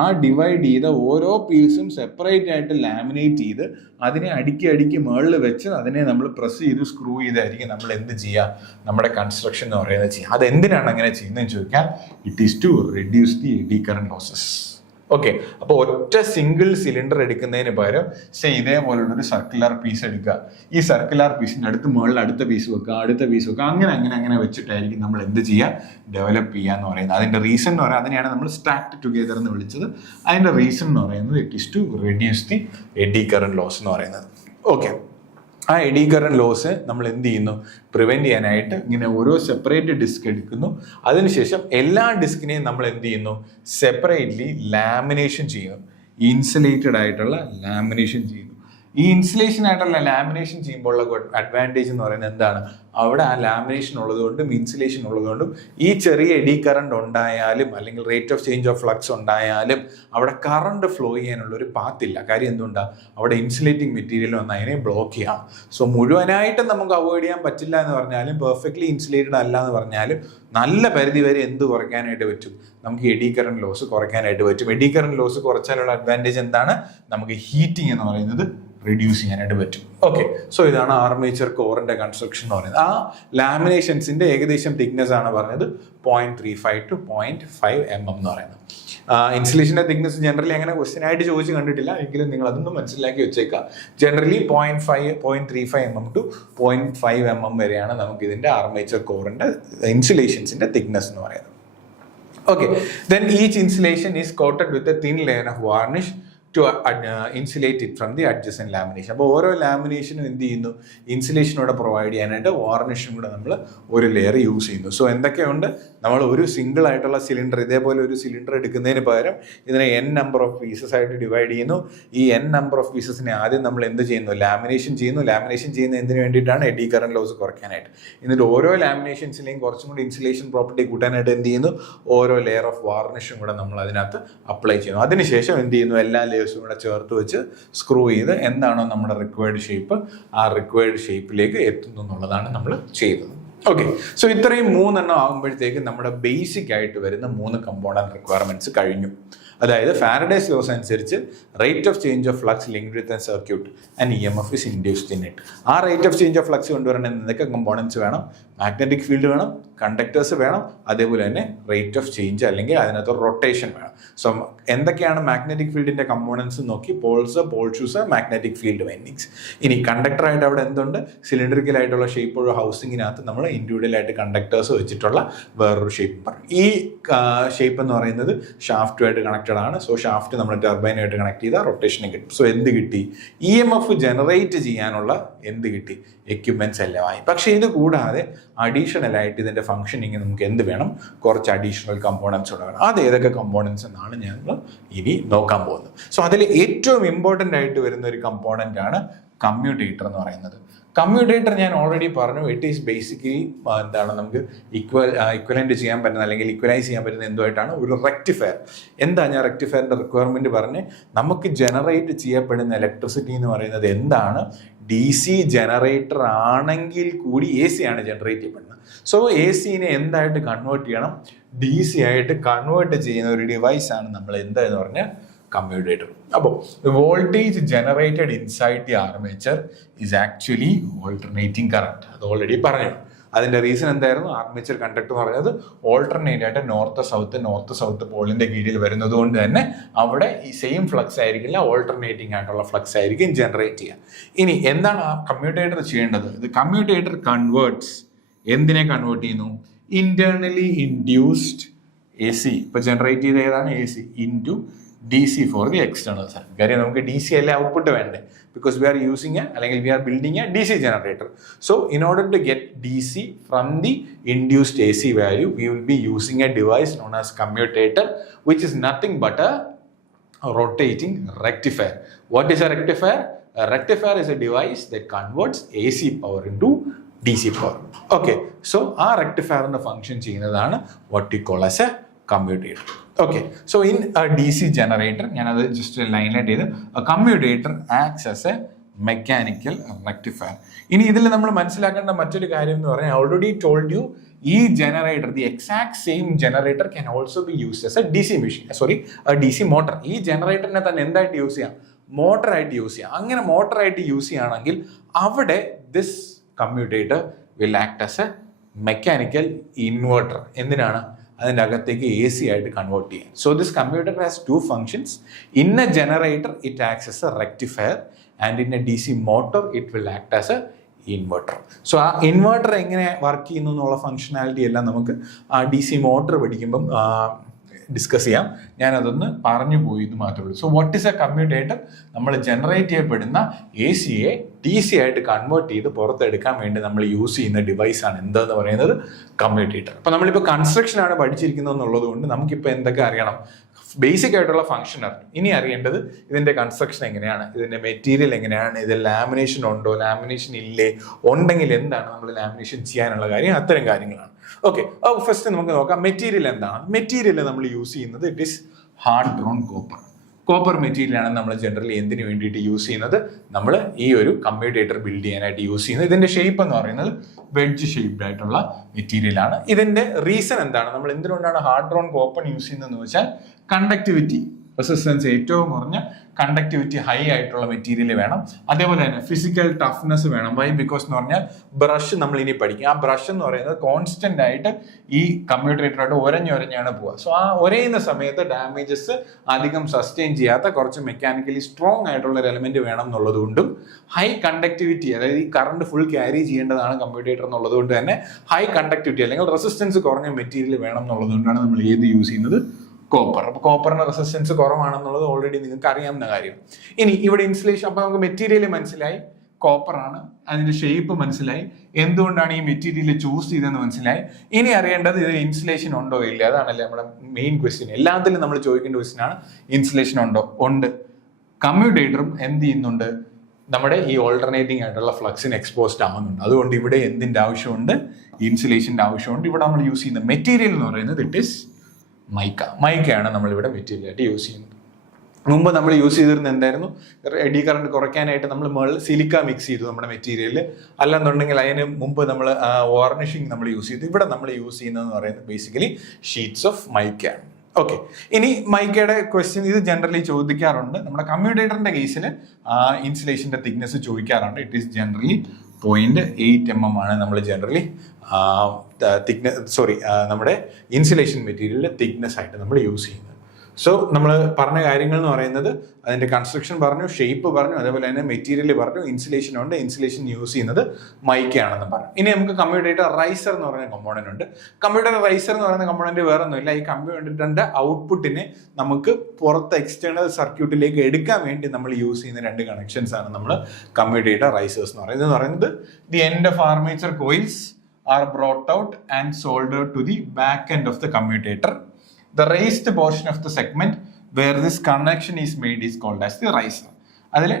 ആ ഡിവൈഡ് ചെയ്ത ഓരോ പീസും സെപ്പറേറ്റ് ആയിട്ട് ലാമിനേറ്റ് ചെയ്ത് അതിനെ അടുക്കി മുകളിൽ വെച്ച് അതിനെ നമ്മൾ പ്രസ് ചെയ്ത് സ്ക്രൂ ചെയ്തായിരിക്കും നമ്മൾ എന്ത് ചെയ്യുക, നമ്മുടെ കൺസ്ട്രക്ഷൻ എന്ന് പറയുന്നത് ചെയ്യുക. അത് എന്തിനാണ് അങ്ങനെ ചെയ്യുന്നതെന്ന് ചോദിക്കാൻ, it is to reduce the eddy current losses. Okay, അപ്പോൾ ഒറ്റ സിംഗിൾ സിലിണ്ടർ എടുക്കുന്നതിന് പകരം ഇതേപോലുള്ളൊരു സർക്കുലർ പീസ് എടുക്കുക. ഈ സർക്കുലർ പീസിന്റെ മുകളിൽ അടുത്ത പീസ് വെക്കുക, അങ്ങനെ വെച്ചിട്ടായിരിക്കും നമ്മൾ എന്ത് ചെയ്യുക, ഡെവലപ്പ് ചെയ്യുക എന്ന് പറയുന്നത്. അതിന്റെ റീസൺ എന്ന് പറയുന്നത്, അതിനെയാണ് നമ്മൾ സ്റ്റാക്ട് ടുഗെദർ എന്ന് വിളിച്ചത്. അതിന്റെ റീസൺ എന്ന് പറയുന്നത് it is to reduce the eddy current loss എന്ന് പറയുന്നത്. ഓക്കെ, ആ എഡി കറന്റ് ലോസ് നമ്മൾ എന്ത് ചെയ്യുന്നു, പ്രിവെന്റ് ചെയ്യാനായിട്ട് ഇങ്ങനെ ഓരോ സെപ്പറേറ്റ് ഡിസ്ക് എടുക്കുന്നു. അതിനുശേഷം എല്ലാ ഡിസ്കിനെയും നമ്മൾ എന്ത് ചെയ്യുന്നു, സെപ്പറേറ്റ്ലി ലാമിനേഷൻ ചെയ്യുന്നു. ഇൻസുലേറ്റഡ് ആയിട്ടുള്ള ലാമിനേഷൻ ചെയ്യുന്നു. ഈ ഇൻസുലേഷൻ ആയിട്ടുള്ള ലാമിനേഷൻ ചെയ്യുമ്പോൾ ഉള്ള അഡ്വാൻറ്റേജ് എന്ന് പറയുന്നത് എന്താണ്, അവിടെ ആ ലാമിനേഷൻ ഉള്ളതുകൊണ്ടും ഇൻസുലേഷൻ ഉള്ളതുകൊണ്ടും ഈ ചെറിയ എഡി കറണ്ട് ഉണ്ടായാലും അല്ലെങ്കിൽ rate of change of flux ഉണ്ടായാലും അവിടെ കറണ്ട് ഫ്ലോ ചെയ്യാനുള്ള ഒരു പാത്തില്ല. കാര്യം എന്തുകൊണ്ടാണ്, അവിടെ ഇൻസുലേറ്റിംഗ് മെറ്റീരിയൽ വന്ന് അതിനെ ബ്ലോക്ക് ചെയ്യാം. സോ മുഴുവനായിട്ടും നമുക്ക് അവോയ്ഡ് ചെയ്യാൻ പറ്റില്ല എന്ന് പറഞ്ഞാലും, പെർഫെക്റ്റ്ലി ഇൻസുലേറ്റഡ് അല്ല എന്ന് പറഞ്ഞാലും, നല്ല പരിധി വരെ എന്ത് കുറയ്ക്കാനായിട്ട് പറ്റും, നമുക്ക് എഡി കറന്റ് ലോസ് കുറയ്ക്കാനായിട്ട് പറ്റും. എഡി കറന്റ് ലോസ് കുറച്ചാലുള്ള അഡ്വാൻറ്റേജ് എന്താണ്, നമുക്ക് ഹീറ്റിംഗ് എന്ന് പറയുന്നത് റിഡ്യൂസ് ചെയ്യാനായിട്ട് പറ്റും. ഓക്കെ, സോ ഇതാണ് ആർമേച്ചർ കോറിന്റെ കൺസ്ട്രക്ഷൻ എന്ന് പറയുന്നത്. ആ ലാമിനേഷൻസിന്റെ ഏകദേശം തിക്നെസ് ആണ് പറഞ്ഞത് 0.35 to 0.5 mm എന്ന് പറയുന്നത്. ഇൻസുലേഷന്റെ തിക്നെസ് ജനറലി അങ്ങനെ ക്വസ്റ്റ്യൻ ആയിട്ട് ചോദിച്ച് കണ്ടിട്ടില്ല, എങ്കിലും നിങ്ങൾ അതൊന്നും മനസ്സിലാക്കി വെച്ചേക്കാം. ജനറലി 0.35 mm to 0.5 mm വരെയാണ് നമുക്ക് ഇതിന്റെ ആർമേച്ചർ കോറിന്റെ ഇൻസുലേഷൻസിന്റെ തിക്നെസ് എന്ന് പറയുന്നത്. Okay, then each insulation is coated with a thin layer of varnish to insulate it from the adjacent lamination. അപ്പോൾ ഓരോ ലാമിനേഷനും എന്ത് ചെയ്യുന്നു, ഇൻസുലേഷനോടെ പ്രൊവൈഡ് ചെയ്യാനായിട്ട് വാർണിഷും കൂടെ നമ്മൾ ഒരു ലെയർ യൂസ് ചെയ്യുന്നു. സോ എന്തൊക്കെയുണ്ട്, നമ്മൾ ഒരു സിംഗിൾ ആയിട്ടുള്ള സിലിണ്ടർ, ഇതേപോലെ ഒരു സിലിണ്ടർ എടുക്കുന്നതിന് പകരം ഇതിനെ n നമ്പർ ഓഫ് പീസസ് ആയിട്ട് ഡിവൈഡ് ചെയ്യുന്നു. ഈ n നമ്പർ ഓഫ് പീസസിനെ ആദ്യം നമ്മൾ എന്ത് ചെയ്യുന്നു, ലാമിനേഷൻ ചെയ്യുന്നു. ലാമിനേഷൻ ചെയ്യുന്ന എന്തിനു വേണ്ടിയിട്ടാണ്, എഡി കറന്റ് ലോസ് കുറയ്ക്കാനായിട്ട്. എന്നിട്ട് ഓരോ ലാമിനേഷൻസിലെയും കുറച്ചും കൂടി ഇൻസുലേഷൻ പ്രോപ്പർട്ടി കൂട്ടാനായിട്ട് എന്ത് ചെയ്യുന്നു, ഓരോ ലെയർ ഓഫ് വാർണിഷും കൂടെ നമ്മൾ അതിനകത്ത് അപ്ലൈ ചെയ്യുന്നു. അതിനുശേഷം എന്ത് ചെയ്യുന്നു, എല്ലാ ലേയേഴ്സും കൂടെ ചേർത്ത് വെച്ച് സ്ക്രൂ ചെയ്ത് എന്താണോ നമ്മുടെ റിക്വയർഡ് ഷേപ്പ്, ആ റിക്വയർഡ് ഷേപ്പിലേക്ക് എത്തുന്നു എന്നുള്ളതാണ് നമ്മൾ ചെയ്തത്. ഓക്കെ, സോ ഇത്രയും 3 ആകുമ്പോഴത്തേക്ക് നമ്മുടെ ബേസിക് ആയിട്ട് വരുന്ന 3 കമ്പോണന്റ് റിക്വയർമെന്റ്സ് കഴിഞ്ഞു. അതായത് ഫാരഡേസ് ലോസ് അനുസരിച്ച് rate of change of flux linked with a circuit and EMF is induced in it. ആ rate of change of flux കൊണ്ടുവരണം എന്തൊക്കെ കമ്പോണൻസ് വേണം, മാഗ്നറ്റിക് ഫീൽഡ് വേണം, കണ്ടക്ടേഴ്സ് വേണം, അതേപോലെ തന്നെ റേറ്റ് ഓഫ് ചേഞ്ച് അല്ലെങ്കിൽ അതിനകത്ത് റൊട്ടേഷൻ വേണം. സോ എന്തൊക്കെയാണ് മാഗ്നറ്റിക് ഫീൽഡിന്റെ കമ്പോണൻസ് നോക്കി, poles, pole shoes, magnetic field windings. ഇനി കണ്ടക്ടറായിട്ട് അവിടെ എന്തുണ്ട്, സിലിണ്ടറിക്കലായിട്ടുള്ള ഷേപ്പുള്ള ഹൗസിങ്ങിനകത്ത് നമ്മൾ ഇൻഡിവിജ്വൽ ആയിട്ട് കണ്ടക്ടേഴ്സ് വെച്ചിട്ടുള്ള വേറൊരു ഷേപ്പ് പറയും. ഈ ഷേപ്പ് എന്ന് പറയുന്നത് ഷാഫ്റ്റുമായിട്ട് കണക്റ്റഡ് ആണ്. സോ ഷാഫ്റ്റ് നമ്മൾ ടർബൈനായിട്ട് കണക്ട് ചെയ്താൽ റൊട്ടേഷന് കിട്ടും. സോ എന്ത് കിട്ടി, EMF ജനറേറ്റ് ചെയ്യാനുള്ള എന്ത് കിട്ടി, എക്യുപ്മെന്റ്സ് എല്ലാം ആയി. പക്ഷേ ഇത് കൂടാതെ അഡീഷണൽ ആയിട്ട് ഇതിന്റെ ഫംഗ്ഷനിങ് നമുക്ക് എന്ത് വേണം, കുറച്ച് അഡീഷണൽ കമ്പോണൻസ് കൂടെ വേണം. അത് ഏതൊക്കെ കമ്പോണൻസ് എന്നാണ് ഞങ്ങൾ ഇനി നോക്കാൻ പോകുന്നത്. സോ അതിൽ ഏറ്റവും ഇമ്പോർട്ടൻ്റ് ആയിട്ട് വരുന്ന ഒരു കമ്പോണൻ്റ് ആണ് കമ്മ്യൂട്ടേറ്റർ എന്ന് പറയുന്നത്. കമ്മ്യൂട്ടേറ്റർ ഞാൻ ഓൾറെഡി പറഞ്ഞു, ഇറ്റ് ഈസ് ബേസിക്കലി എന്താണ്, നമുക്ക് ഇക്വലന്റ് ചെയ്യാൻ പറ്റുന്ന അല്ലെങ്കിൽ ഇക്വലൈസ് ചെയ്യാൻ പറ്റുന്ന എന്തുമായിട്ടാണ്, ഒരു റെക്ടിഫയർ. എന്താ ഞാൻ റെക്ടിഫയറിന്റെ റിക്വയർമെന്റ് പറഞ്ഞ്, നമുക്ക് ജനറേറ്റ് ചെയ്യപ്പെടുന്ന ഇലക്ട്രിസിറ്റി എന്ന് പറയുന്നത് എന്താണ്, DC ജനറേറ്റർ ആണെങ്കിൽ കൂടി AC ആണ് ജനറേറ്റ് ചെയ്യപ്പെടുന്നത്. സോ AC-നെ എന്തായിട്ട് കൺവേർട്ട് ചെയ്യണം, DC ആയിട്ട് കൺവേർട്ട് ചെയ്യുന്ന ഒരു ഡിവൈസ് ആണ് നമ്മൾ എന്താന്ന് പറഞ്ഞാൽ കമ്മ്യൂട്ടേറ്റർ. അപ്പോൾ voltage generated inside the armature is actually alternating current. അത് ഓൾറെഡി പറഞ്ഞു. അതിന്റെ റീസൺ എന്തായിരുന്നു, ആർമേച്ചർ കണ്ടക്ടർ എന്ന് പറയുന്നത് ഓൾട്ടർനേറ്റ് ആയിട്ട് നോർത്ത് സൗത്ത് പോളിന്റെ കീഴിൽ വരുന്നത് കൊണ്ട് തന്നെ അവിടെ ഈ സെയിം ഫ്ലക്സ് ആയിരിക്കില്ല, ഓൾട്ടർനേറ്റിംഗ് ആയിട്ടുള്ള ഫ്ലക്സ് ആയിരിക്കും ജനറേറ്റ് ചെയ്യുക. ഇനി എന്താണ് ആ കമ്മ്യൂട്ടേറ്റർ ചെയ്യേണ്ടത്, ഇത് കമ്മ്യൂട്ടേറ്റർ കൺവേർട്ട്സ് എന്തിനെ കൺവേർട്ട് ചെയ്യുന്നു, ഇന്റേർണലി ഇൻഡ്യൂസ്ഡ് AC, ഇപ്പൊ ജനറേറ്റ് ചെയ്ത ഏതാണ് AC, into DC for the external circuit. കാര്യം നമുക്ക് DC അല്ലേ ഔട്ട്പുട്ട് വേണ്ടേ, because we are using അല്ലെങ്കിൽ we are building a DC generator. So in order to get DC from the induced AC value, we will be using a device known as commutator, which is nothing but a rotating rectifier. What is a rectifier? A rectifier is a device that converts AC power into DC power. Okay, so ആ rectifierന്റെ function ചെയ്യുന്നതാണ് what we call as a commutator. Okay, so in a DC generator, ഞാനത് just ലൈൻലൈറ്റ് ചെയ്ത്, a commutator acts as a mechanical rectifier. ഇനി ഇതിൽ നമ്മൾ മനസ്സിലാക്കേണ്ട മറ്റൊരു കാര്യം എന്ന് പറഞ്ഞാൽ, ഓൾറെഡി ടോൾഡ് യു, ഈ generator, the exact same generator can also be used as A DC machine, DC motor. ഈ ജനറേറ്ററിനെ തന്നെ എന്തായിട്ട് യൂസ് ചെയ്യാം? മോട്ടറായിട്ട് യൂസ് ചെയ്യാം. അങ്ങനെ മോട്ടറായിട്ട് യൂസ് ചെയ്യുകയാണെങ്കിൽ അവിടെ this commutator will act as A mechanical inverter. എന്തിനാണ്? അതിൻ്റെ അകത്തേക്ക് AC ആയിട്ട് കൺവേർട്ട് ചെയ്യാൻ. So this computer has 2 functions. In A generator it acts as A rectifier and in A DC motor it will act as A inverter. So ആ inverter എങ്ങനെ work ചെയ്യുന്നു എന്നുള്ള functionality എല്ലാം നമുക്ക് ആ DC മോട്ടർ പഠിക്കുമ്പം discuss ചെയ്യാം. ഞാനതൊന്ന് പറഞ്ഞു പോയി ഇത് മാത്രമേ ഉള്ളൂ. So what is A commutator? നമ്മൾ ജനറേറ്റ് ചെയ്യപ്പെടുന്ന AC-യെ DC ആയിട്ട് കൺവേർട്ട് ചെയ്ത് പുറത്തെടുക്കാൻ വേണ്ടി നമ്മൾ യൂസ് ചെയ്യുന്ന ഡിവൈസാണ് എന്താന്ന് പറയുന്നത്? കമ്മ്യൂട്ടേറ്റർ. അപ്പോൾ നമ്മളിപ്പോൾ കൺസ്ട്രക്ഷനാണ് പഠിച്ചിരിക്കുന്നത് എന്നുള്ളത് കൊണ്ട് നമുക്കിപ്പോൾ എന്തൊക്കെ അറിയണം? ബേസിക് ആയിട്ടുള്ള ഫംഗ്ഷൻ അറിഞ്ഞു. ഇനി അറിയേണ്ടത് ഇതിന്റെ കൺസ്ട്രക്ഷൻ എങ്ങനെയാണ്, ഇതിന്റെ മെറ്റീരിയൽ എങ്ങനെയാണ്, ഇത് ലാമിനേഷൻ ഉണ്ടോ, ലാമിനേഷൻ ഇല്ലേ, ഉണ്ടെങ്കിൽ എന്താണ് നമ്മൾ ലാമിനേഷൻ ചെയ്യാനുള്ള കാര്യം, അത്തരം കാര്യങ്ങളാണ്. ഓക്കെ, അപ്പോൾ ഫസ്റ്റ് നമുക്ക് നോക്കാം മെറ്റീരിയൽ എന്താണ്. മെറ്റീരിയൽ നമ്മൾ യൂസ് ചെയ്യുന്നത് it is hard drone copper. Copper മെറ്റീരിയലാണ് നമ്മൾ ജനറലി എന്തിനു വേണ്ടിയിട്ട് യൂസ് ചെയ്യുന്നത്? നമ്മൾ ഈ ഒരു കമ്മ്യൂട്ടേറ്റർ ബിൽഡ് ചെയ്യാനായിട്ട് യൂസ് ചെയ്യുന്നത്. ഇതിന്റെ ഷേപ്പ് എന്ന് പറയുന്നത് വെഡ്ജ് ഷേപ്ഡ് ആയിട്ടുള്ള മെറ്റീരിയലാണ്. ഇതിന്റെ റീസൺ എന്താണ്? നമ്മൾ എന്തുകൊണ്ടാണ് ഹാർഡ് ഡ്രോൺ കോപ്പർ യൂസ് ചെയ്യുന്നതെന്ന് വെച്ചാൽ കണ്ടക്ടിവിറ്റി, റെസിസ്റ്റൻസ് ഏറ്റവും കുറഞ്ഞ, കണ്ടക്ടിവിറ്റി ഹൈ ആയിട്ടുള്ള മെറ്റീരിയൽ വേണം. അതേപോലെ തന്നെ ഫിസിക്കൽ ടഫ്നെസ് വേണം. വൈ? ബിക്കോസ് എന്ന് പറഞ്ഞാൽ ബ്രഷ് നമ്മൾ ഇനി പഠിക്കും. ആ ബ്രഷ് എന്ന് പറയുന്നത് കോൺസ്റ്റന്റ് ആയിട്ട് ഈ കമ്മ്യൂട്ടേറ്ററായിട്ട് ഒരഞ്ഞൊരഞ്ഞാണ് പോവുക. സോ ആ ഒരയുന്ന സമയത്ത് ഡാമേജസ് അധികം സസ്റ്റെയിൻ ചെയ്യാത്ത കുറച്ച് മെക്കാനിക്കലി സ്ട്രോങ് ആയിട്ടുള്ള ഒരു എലമെന്റ് വേണം എന്നുള്ളത് കൊണ്ടും, ഹൈ കണ്ടക്ടിവിറ്റി, അതായത് ഈ കറണ്ട് ഫുൾ ക്യാരി ചെയ്യേണ്ടതാണ് കമ്മ്യൂട്ടേറ്റർ എന്നുള്ളത് കൊണ്ട് തന്നെ ഹൈ കണ്ടക്ടിവിറ്റി അല്ലെങ്കിൽ റെസിസ്റ്റൻസ് കുറഞ്ഞ മെറ്റീരിയൽ വേണം എന്നുള്ളത് കൊണ്ടാണ് നമ്മൾ ഏത് യൂസ് ചെയ്യുന്നത്? കോപ്പർ. അപ്പൊ കോപ്പറിന് റെസിസ്റ്റൻസ് കുറവാണെന്നുള്ളത് ഓൾറെഡി നിങ്ങൾക്ക് അറിയാവുന്ന കാര്യം. ഇനി ഇവിടെ ഇൻസുലേഷൻ, അപ്പൊ നമുക്ക് മെറ്റീരിയൽ മനസ്സിലായി, കോപ്പറാണ്, അതിന്റെ ഷേപ്പ് മനസ്സിലായി, എന്തുകൊണ്ടാണ് ഈ മെറ്റീരിയൽ ചൂസ് ചെയ്തതെന്ന് മനസ്സിലായി. ഇനി അറിയേണ്ടത് ഇത് ഇൻസുലേഷൻ ഉണ്ടോ ഇല്ല, അതാണല്ലേ നമ്മുടെ മെയിൻ ക്വസ്റ്റ്യൻ. എല്ലാത്തിലും നമ്മൾ ചോദിക്കേണ്ട ക്വസ്റ്റ്യൻ ആണ് ഇൻസുലേഷൻ ഉണ്ടോ? ഉണ്ട്. കമ്മ്യൂട്ടേറ്ററും എന്ത് ചെയ്യുന്നുണ്ട്? നമ്മുടെ ഈ ഓൾട്ടർനേറ്റിംഗ് ആയിട്ടുള്ള ഫ്ലക്സിന് എക്സ്പോസ്ഡ് ആവുന്നുണ്ട്. അതുകൊണ്ട് ഇവിടെ എന്തിന്റെ ആവശ്യമുണ്ട്? ഇൻസുലേഷന്റെ ആവശ്യമുണ്ട്. ഇവിടെ നമ്മൾ യൂസ് ചെയ്യുന്ന മെറ്റീരിയൽ എന്ന് പറയുന്നത് ഇറ്റ് ഈസ് മൈക്കയാണ് നമ്മളിവിടെ മെറ്റീരിയൽ ആയിട്ട് യൂസ് ചെയ്യുന്നത്. മുമ്പ് നമ്മൾ യൂസ് ചെയ്തിരുന്നത് എന്തായിരുന്നു? എഡി കറണ്ട് കുറയ്ക്കാനായിട്ട് നമ്മൾ സിലിക്ക മിക്സ് ചെയ്തു നമ്മുടെ മെറ്റീരിയലിൽ. അല്ലെന്നുണ്ടെങ്കിൽ അതിന് മുമ്പ് നമ്മൾ വാർണിഷിങ് നമ്മൾ യൂസ് ചെയ്തു. ഇവിടെ നമ്മൾ യൂസ് ചെയ്യുന്നതെന്ന് പറയുന്നത് ബേസിക്കലി ഷീറ്റ്സ് ഓഫ് മൈക്കയാണ്. ഓക്കെ, ഇനി മൈക്കയുടെ ക്വസ്റ്റ്യൻ ഇത് ജനറലി ചോദിക്കാറുണ്ട്. നമ്മുടെ കമ്മ്യൂട്ടേറ്ററിന്റെ കേസിൽ ഇൻസുലേഷന്റെ തിക്നെസ് ചോദിക്കാറുണ്ട്. ഇറ്റ് ഈസ് ജനറലി 0.8 mm ആണ് നമ്മൾ ജനറലി നമ്മുടെ ഇൻസുലേഷൻ മെറ്റീരിയലിന്റെ തിക്നെസ് ആയിട്ട് നമ്മൾ യൂസ് ചെയ്യുന്നത്. സോ നമ്മൾ പറഞ്ഞ കാര്യങ്ങൾ എന്ന് പറയുന്നത് അതിന്റെ കൺസ്ട്രക്ഷൻ പറഞ്ഞു, ഷേപ്പ് പറഞ്ഞു, അതേപോലെ തന്നെ മെറ്റീരിയൽ പറഞ്ഞു, ഇൻസുലേഷൻ ഉണ്ട്, ഇൻസുലേഷൻ യൂസ് ചെയ്യുന്നത് മൈക്കയാണെന്ന് പറഞ്ഞു. ഇനി നമുക്ക് കമ്മ്യൂട്ടേറ്റർ റൈസർ എന്ന് പറയുന്ന കമ്പോണന്റ് ഉണ്ട്. കമ്പ്യൂട്ടർ റൈസർ എന്ന് പറയുന്ന കമ്പോണന്റ് വേറെ ഒന്നുമില്ല, ഈ കമ്പ്യൂട്ടറിന്റെ ഔട്ട്പുട്ടിനെ നമുക്ക് പുറത്ത് എക്സ്റ്റേണൽ സർക്യൂട്ടിലേക്ക് എടുക്കാൻ വേണ്ടി നമ്മൾ യൂസ് ചെയ്യുന്ന 2 കണക്ഷൻസ് ആണ് നമ്മൾ കമ്മ്യൂട്ടേറ്റർ റൈസേഴ്സ് എന്ന് പറയുന്നത്. The end of armature coils are brought out and soldered to the back end of the commutator. The raised portion of the segment where this connection is made is called as the riser. അതിൽ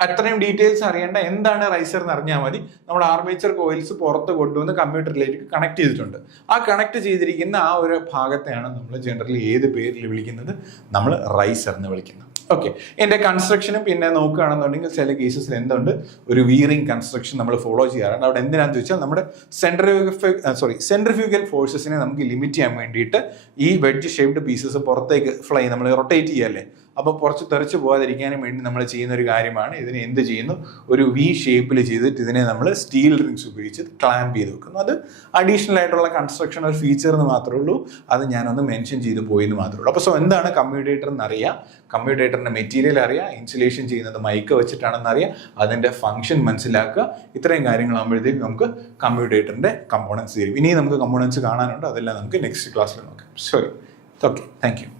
അത്രയും details അറിയേണ്ട, എന്താണ് riser എന്ന് അറിഞ്ഞാൽ മതി. നമ്മുടെ armature coils പുറത്ത് കൊണ്ടുവന്ന് കമ്പ്യൂട്ടറിലേക്ക് കണക്ട് ചെയ്തിട്ടുണ്ട്. ആ കണക്ട് ചെയ്തിരിക്കുന്ന ആ ഒരു ഭാഗത്തെയാണ് നമ്മൾ ജനറലി ഏത് പേരിൽ വിളിക്കുന്നത്? നമ്മൾ റൈസർ എന്ന് വിളിക്കുന്നത്. ഓക്കെ, എൻ്റെ കൺസ്ട്രക്ഷനും പിന്നെ നോക്കുകയാണെന്നുണ്ടെങ്കിൽ ചില കേസസിൽ എന്തുണ്ട്, ഒരു വീറിംഗ് കൺസ്ട്രക്ഷൻ നമ്മൾ ഫോളോ ചെയ്യാറുണ്ട്. അവിടെ എന്തിനാന്ന് ചോദിച്ചാൽ നമ്മുടെ സെൻട്രിഫ്യൂഗൽ ഫോഴ്സസിനെ നമുക്ക് ലിമിറ്റ് ചെയ്യാൻ വേണ്ടിയിട്ട് ഈ വെഡ്ജ് ഷേപ്ഡ് പീസസ് പുറത്തേക്ക് നമ്മൾ റൊട്ടേറ്റ് ചെയ്യല്ലേ, അപ്പോൾ കുറച്ച് തെറിച്ച് പോകാതിരിക്കാനും വേണ്ടി നമ്മൾ ചെയ്യുന്ന ഒരു കാര്യമാണ് ഇതിനെ എന്ത് ചെയ്യുന്നു, ഒരു വി ഷേപ്പിൽ ചെയ്തിട്ട് ഇതിനെ നമ്മൾ സ്റ്റീൽ റിങ്സ് ഉപയോഗിച്ച് ക്ലാമ്പ് ചെയ്ത് വെക്കുന്നു. അത് അഡീഷണൽ ആയിട്ടുള്ള കൺസ്ട്രക്ഷൻ ഒരു ഫീച്ചർ എന്ന് മാത്രമേ ഉള്ളൂ, അത് ഞാനൊന്ന് മെൻഷൻ ചെയ്ത് പോയെന്ന് മാത്രമേ ഉള്ളൂ. അപ്പോൾ സോ എന്താണ് കമ്മ്യൂട്ടേറ്റർ എന്നറിയാം, കമ്മ്യൂട്ടേറ്ററിന്റെ മെറ്റീരിയൽ അറിയാം, ഇൻസുലേഷൻ ചെയ്യുന്നത് മൈക്ക വെച്ചിട്ടാണെന്ന് അറിയാം, അതിന്റെ ഫംഗ്ഷൻ മനസ്സിലാക്കുക. ഇത്രയും കാര്യങ്ങളാകുമ്പോഴത്തേക്കും നമുക്ക് കമ്മ്യൂട്ടേറ്ററിന്റെ കമ്പോണൻസ് തരും. ഇനി നമുക്ക് കമ്പോണൻസ് കാണാനുണ്ട്, അതെല്ലാം നമുക്ക് നെക്സ്റ്റ് ക്ലാസ്സിൽ നോക്കാം. Sorry, okay, thank you.